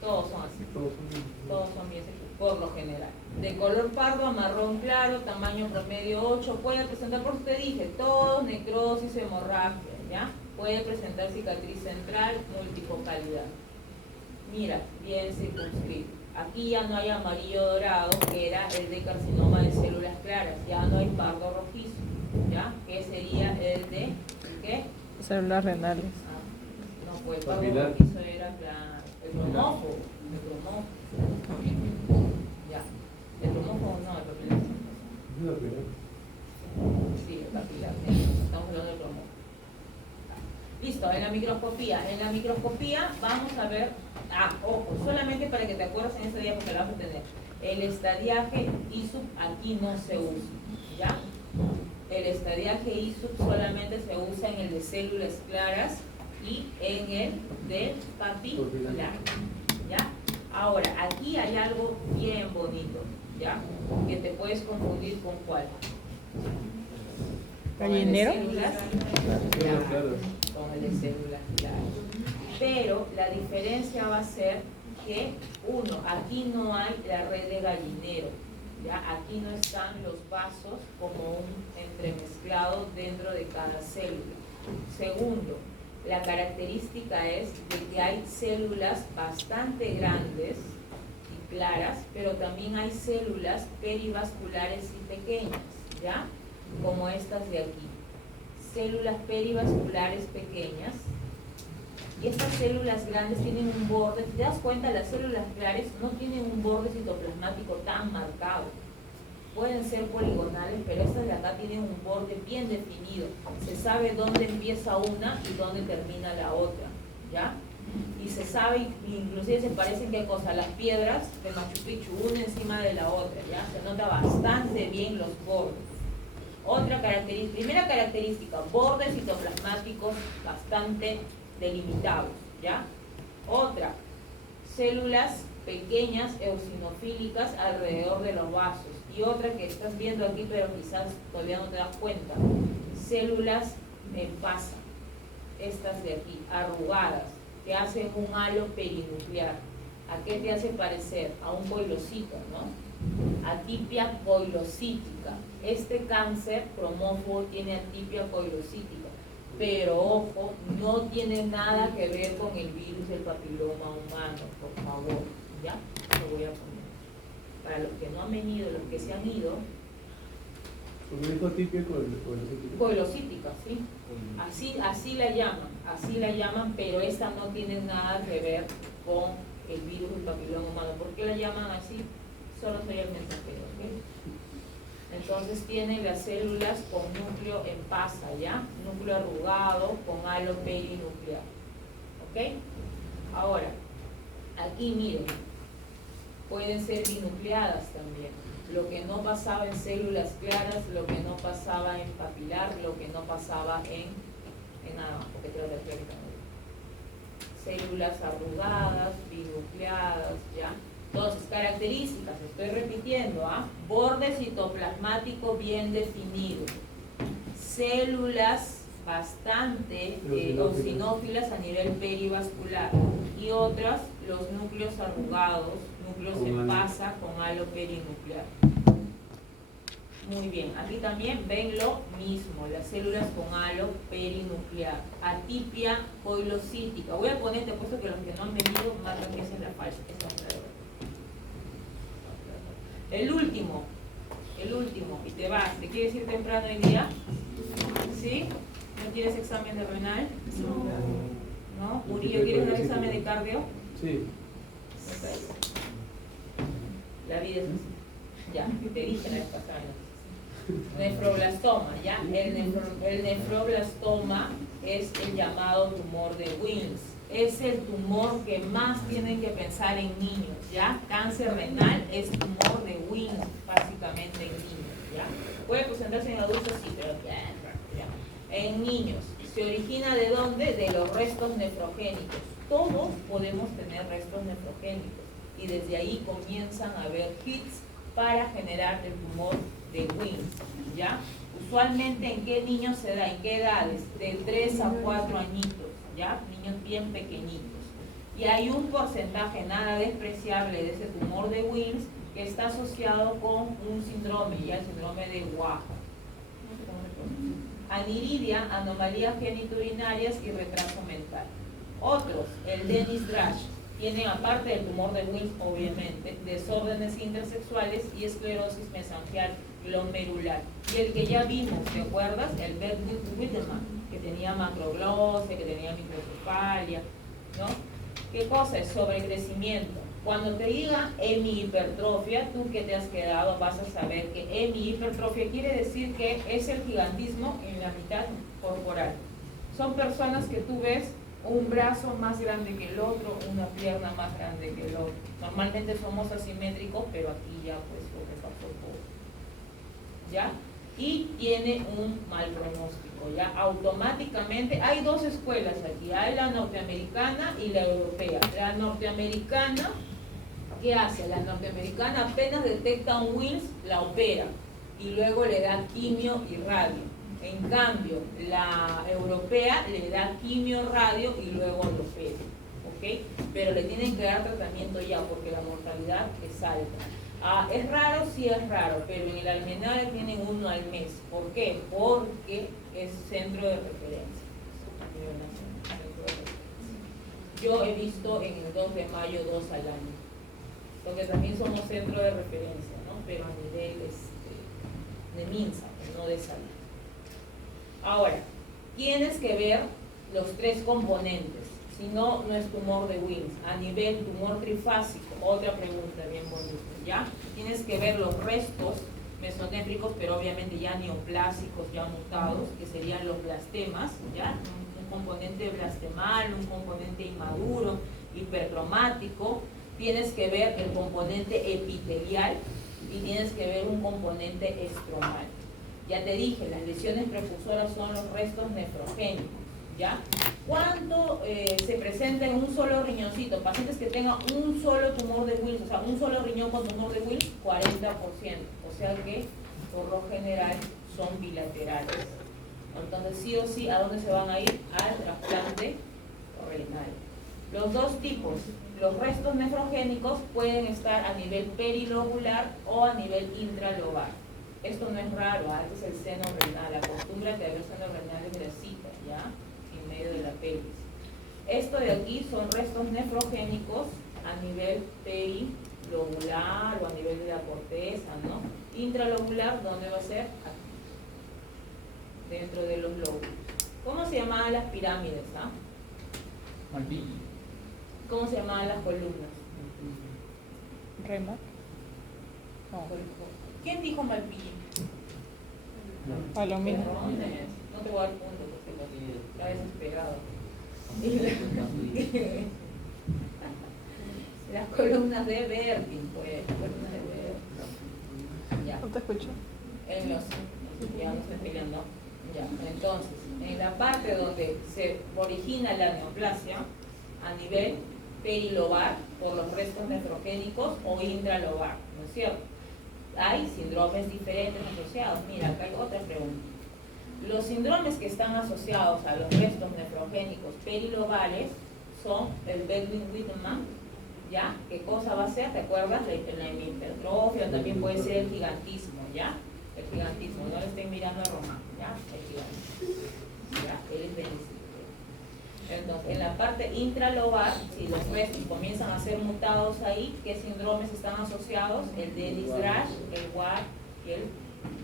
Todos son así. Todos son bien circunscritos, por lo general. De color pardo a marrón claro, tamaño promedio 8, puede presentar, por eso te dije, todos necrosis, hemorragia, ¿ya? Puede presentar cicatriz central, multifocalidad. Mira, bien circunscrito. Aquí ya no hay amarillo dorado, que era el de carcinoma de células claras, ya no hay pardo rojizo, ¿ya? Que sería el de, ¿qué? Células renales. Ah, no, pues el pardo Papilar. rojizo era el cromófobo. El cromófobo. Ya. El cromófobo no, el papilar. Sí, el papilar. Estamos hablando del cromófobo. Listo, en la microscopía. En la microscopía vamos a ver, ojo, solamente para que te acuerdes en ese día porque la vas a tener. El estadiaje ISUP aquí no se usa, ¿ya? El estadiaje ISUP solamente se usa en el de células claras y en el de papilar, ¿ya? Ahora, aquí hay algo bien bonito, ¿ya? Que te puedes confundir con cuál. ¿Gallinero? Con el de células claras. Con el de células claras. Pero la diferencia va a ser que, uno, aquí no hay la red de gallinero, ¿ya? Aquí no están los vasos como un entremezclado dentro de cada célula. Segundo, la característica es de que hay células bastante grandes y claras, pero también hay células perivasculares y pequeñas, ¿ya? Como estas de aquí. Células perivasculares pequeñas. Y estas células grandes tienen un borde, si te das cuenta, las células claras no tienen un borde citoplasmático tan marcado. Pueden ser poligonales, pero estas de acá tienen un borde bien definido. Se sabe dónde empieza una y dónde termina la otra, ¿ya? Y se sabe, inclusive se parecen qué cosa, las piedras de Machu Picchu, una encima de la otra, ¿ya? Se nota bastante bien los bordes. Otra característica, primera característica, bordes citoplasmáticos bastante delimitados, ¿ya? Otra, células pequeñas eosinofílicas alrededor de los vasos. Y otra que estás viendo aquí, pero quizás todavía no te das cuenta, células en pasa, estas de aquí, arrugadas, que hacen un halo perinuclear. ¿A qué te hace parecer? A un coilocito, ¿no? Atipia coilocítica. Este cáncer cromófobo tiene atipia coilocítica, pero ojo, no tiene nada que ver con el virus del papiloma humano, por favor, ¿ya? Lo voy a poner. Para los que no han venido, los que se han ido, coilocítica, ¿sí? Así la llaman, pero esta no tiene nada que ver con el virus del papiloma humano. ¿Por qué la llaman así? Solo soy el mensajero, ¿ok? Entonces tiene las células con núcleo en pasa, ¿ya? Núcleo arrugado con halo perinuclear, ¿ok? Ahora, aquí miren, pueden ser binucleadas también. Lo que no pasaba en células claras, lo que no pasaba en papilar, lo que no pasaba en nada más, porque te lo refiero también. Células arrugadas, binucleadas, ¿ya? Entonces, características, estoy repitiendo, borde citoplasmático bien definido, células bastante eosinófilas a nivel perivascular y otras, los núcleos arrugados, núcleos en pasa con halo perinuclear. Muy bien, aquí también ven lo mismo, las células con halo perinuclear, atipia coilocítica. Voy a poner, te apuesto que los que no han venido marcan que esa es la falsa, esta es la verdad. El último, y te vas, ¿te quieres ir temprano hoy día? ¿Sí? ¿No quieres examen de renal? No. ¿Murillo, quieres dar examen de cardio? Sí. ¿Me parece? La vida es así. Ya, te dije la vez pasada. Nefroblastoma, ¿ya? El nefroblastoma es el llamado tumor de Wilms. Es el tumor que más tienen que pensar en niños, ¿ya? Cáncer renal es tumor de Wilms, básicamente en niños, ¿ya? Puede presentarse en adultos, sí, pero ya. En niños. ¿Se origina de dónde? De los restos nefrogénicos. Todos podemos tener restos nefrogénicos y desde ahí comienzan a haber hits para generar el tumor de Wilms, ¿ya? Usualmente, ¿en qué niños se da? ¿En qué edades? De 3 a 4 añitos, ¿ya? Niños bien pequeñitos. Y hay un porcentaje nada despreciable de ese tumor de Wilms que está asociado con un síndrome, ya el síndrome de Waha. Aniridia, anomalías genitourinarias y retraso mental. Otros, el Dennis Drash, tienen, aparte del tumor de Wilms, obviamente, desórdenes intersexuales y esclerosis mesangial glomerular. Y el que ya vimos, ¿te acuerdas? El Bert Wittemann, que tenía macroglosia, que tenía microcefalia, ¿no? ¿Qué cosa es? Sobrecrecimiento. Cuando te diga hemihipertrofia, tú que te has quedado vas a saber que hemihipertrofia quiere decir que es el gigantismo en la mitad corporal. Son personas que tú ves un brazo más grande que el otro, una pierna más grande que el otro. Normalmente somos asimétricos, pero aquí ya pues sobrepasó todo. ¿Ya? Y tiene un mal pronóstico, ¿ya? Automáticamente, hay dos escuelas aquí, hay la norteamericana y la europea. La norteamericana, ¿qué hace? La norteamericana apenas detecta un Wilms, la opera y luego le da quimio y radio. En cambio, la europea le da quimio, radio y luego lo opera, ¿ok? Pero le tienen que dar tratamiento ya porque la mortalidad es alta. ¿Es raro? Sí es raro, pero en el Almenara tienen uno al mes. ¿Por qué? Porque es centro de referencia. Yo he visto en el 2 de mayo 2 al año, porque también somos centro de referencia, ¿no? Pero a nivel de MINSA, no de salud. Ahora, tienes que ver los tres componentes, si no, no es tumor de Wilms. A nivel tumor trifásico, otra pregunta bien bonita, ¿ya? Tienes que ver los restos mesonéfricos, pero obviamente ya neoplásicos, ya mutados, que serían los blastemas, ¿ya? Un componente blastemal, un componente inmaduro, hipercromático. Tienes que ver el componente epitelial y tienes que ver un componente estromal. Ya te dije, las lesiones prefusoras son los restos nefrogénicos, ¿ya? ¿Cuánto se presenta en un solo riñoncito? Pacientes que tengan un solo tumor de Wilms, o sea, un solo riñón con tumor de Wilms, 40%. O sea que, por lo general, son bilaterales. Entonces, sí o sí, ¿a dónde se van a ir? Al trasplante renal. Los dos tipos, los restos nefrogénicos pueden estar a nivel perilobular o a nivel intralobar. Esto no es raro, este es el seno renal. Acostúmbrate a ver seno renal en grasita, ¿ya? En medio de la pelvis. Esto de aquí son restos nefrogénicos a nivel perilobular o a nivel de la corteza, ¿no? Intralobular, ¿dónde va a ser? Aquí, dentro de los lóbulos. ¿Cómo se llamaban las pirámides? Malpighi. ¿Cómo se llamaban las columnas? ¿Rema? No. ¿Quién dijo Malpighi? Palomino. No te voy a dar punto porque está desesperado. Las columnas de Bertin, pues, columnas de Bertin. Ya. ¿No te escucho? En los, ya no estoy peleando. Ya. Entonces, en la parte donde se origina la neoplasia, a nivel perilobar, por los restos nefrogénicos o intralobar, ¿no es cierto? Hay síndromes diferentes asociados. Mira, acá hay otra pregunta. Los síndromes que están asociados a los restos nefrogénicos perilobales son el Bedlin-Wittemann, ¿ya? ¿Qué cosa va a ser? ¿Te acuerdas? La hipertrofia, también puede ser el gigantismo, ¿ya? El gigantismo, no le estén mirando a Román, ¿ya? El gigantismo, ¿ya? Él es beneficio. Entonces, en la parte intralobar, si los restos comienzan a ser mutados ahí, ¿qué síndromes están asociados? El Dennis-Drash, el Watt y el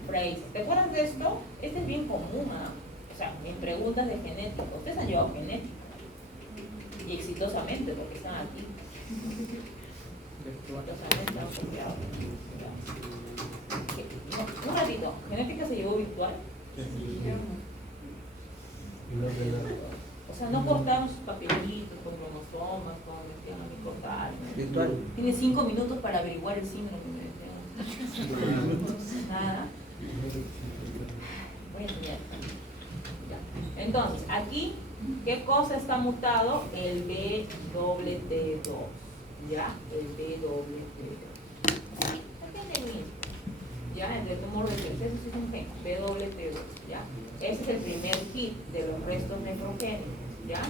Fraser. ¿Te acuerdas de esto? Este es bien común, ¿ah? O sea, en preguntas de genética. Ustedes han llevado genética. Y exitosamente, porque están aquí. Los análisis están copiados. No, un ratito, ¿genética se llevó virtual? O sea, no cortaron sus papelitos con cromosomas, como me decían a mí cortar. Virtual. Tiene 5 minutos para averiguar el síndrome, me decían. Nada. Voy a enseñar. Ya. Entonces, aquí, ¿qué cosa está mutado? El BWT2. ¿Ya? El BWT2. Sí, es el mismo. ¿Ya? El de tumor de Wills, eso sí es un gen, BWT2, ¿ya? Ese es el primer hit de los restos nefrogénicos, ¿ya?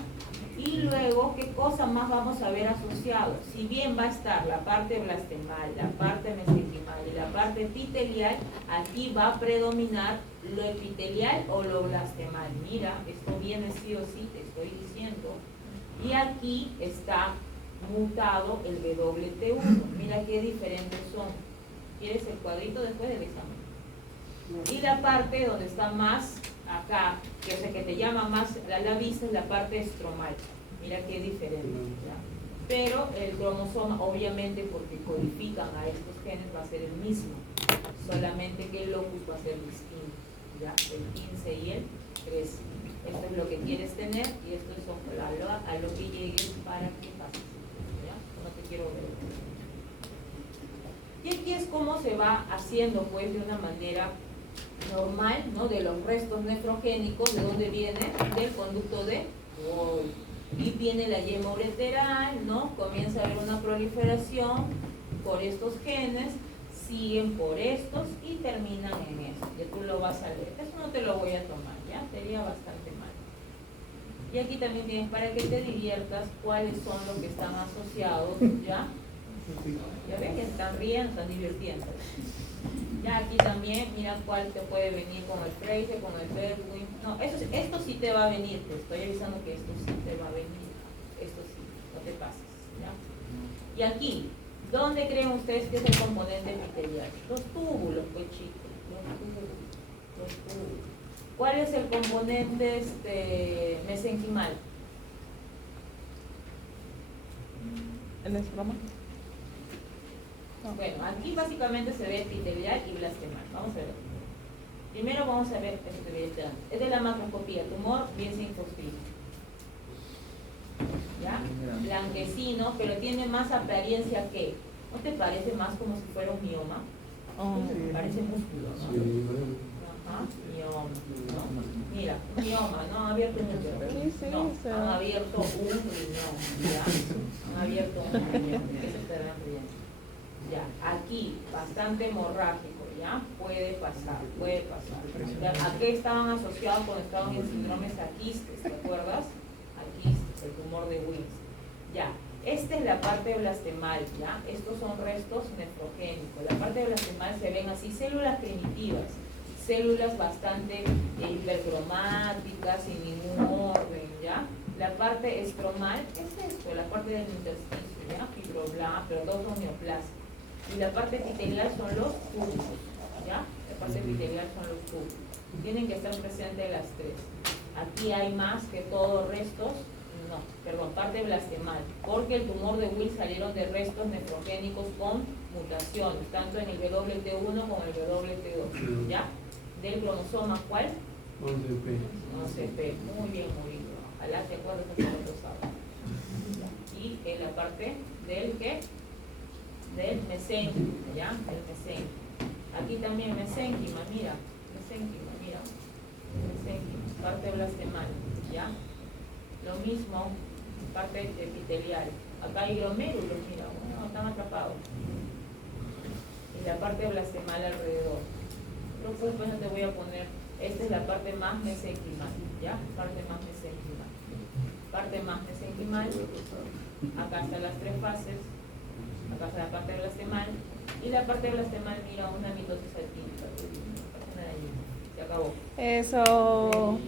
Y luego, ¿qué cosa más vamos a ver asociado? Si bien va a estar la parte blastemal, la parte mesenquimal y la parte epitelial, aquí va a predominar lo epitelial o lo blastemal. Mira, esto viene sí o sí, te estoy diciendo. Y aquí está mutado el WT1. Mira qué diferentes son. ¿Quieres el cuadrito después del examen? Y la parte donde está más acá, que es el que te llama más a la vista, es la parte estromal. Mira qué diferente, ¿ya? Pero el cromosoma, obviamente, porque codifican a estos genes, va a ser el mismo, solamente que el locus va a ser distinto, ¿ya? El 15 y el 13. Esto es lo que quieres tener y esto es a lo que llegues para que pases, ¿ya? No te quiero ver. Y aquí es como se va haciendo, pues, de una manera normal, ¿no? De los restos nefrogénicos, ¿de dónde viene? Del conducto de Wolff. Y viene la yema ureteral, ¿no? Comienza a haber una proliferación por estos genes, siguen por estos y terminan en esto. Ya tú lo vas a leer. Eso no te lo voy a tomar, ¿ya? Sería bastante mal. Y aquí también tienes, para que te diviertas, cuáles son los que están asociados, ¿ya? Ya ven, ya están riendo, están divirtiendo. Ya aquí también, mira cuál te puede venir con el Fraser, con el Berwin. No, esto sí te va a venir, te estoy avisando que esto sí te va a venir. Esto sí, no te pases, ¿ya? Y aquí, ¿dónde creen ustedes que es el componente epitelial? Los túbulos, pues chicos, los túbulos. ¿Cuál es el componente mesenquimal? ¿El estroma? Bueno, aquí básicamente se ve epitelial y blastemal. Vamos a ver. Primero vamos a ver es de la macroscopía, tumor bien sin fosfito. ¿Ya? Blanquecino, pero tiene más apariencia que. ¿No te parece más como si fuera un mioma? Oh. Parece músculo, ¿no? Ajá, mioma, ¿no? Mira, un mioma, ¿no? Han abierto un riñón. Sí, No, sí. han abierto un riñón. ¿Ya? Han abierto un riñón. ¿Qué se estarán riendo? Ya, aquí, bastante hemorrágico, ¿ya? Puede pasar, puede pasar. ¿A qué estaban asociados cuando estaban en síndromes a quistes? ¿Te acuerdas? A quistes, el tumor de Wills. Ya, esta es la parte blastemal, ¿ya? Estos son restos nefrogénicos. La parte blastemal se ven así, células primitivas, células bastante hipercromáticas, sin ningún orden, ¿ya? La parte estromal es esto, la parte del intersticio, ¿ya? Fibroblast, pero todos son neoplásicos. Y la parte epitelial son los túbulos, ¿ya? La parte epitelial son los túbulos. Tienen que estar presentes las tres. Aquí hay más que todos restos, no, perdón, parte blastemal, porque el tumor de Wills salieron de restos nefrogénicos con mutaciones, tanto en el WT1 como en el WT2, ¿ya? Del cromosoma, ¿cuál? 11P. Muy bien, Murillo. Ojalá te acuerdes de todos los sábados. Y en la parte del ¿qué? Del mesénquima, ¿ya? El mesénquima. Aquí también mesénquima, mira. Mesénquima, mira. Mesénquima, parte blastemal, ¿ya? Lo mismo, parte epitelial. Acá hay glomérulos, mira, bueno, están atrapados. Y la parte blastemal alrededor. No te preocupes, no te voy a poner. Esta es la parte más mesenquimal, ¿ya? Parte más mesenquimal. Parte más mesenquimal. Acá están las tres fases. Acá está la parte blastemal. Y la parte blastemal, mira, una mitosis alquímica. Se acabó. Eso.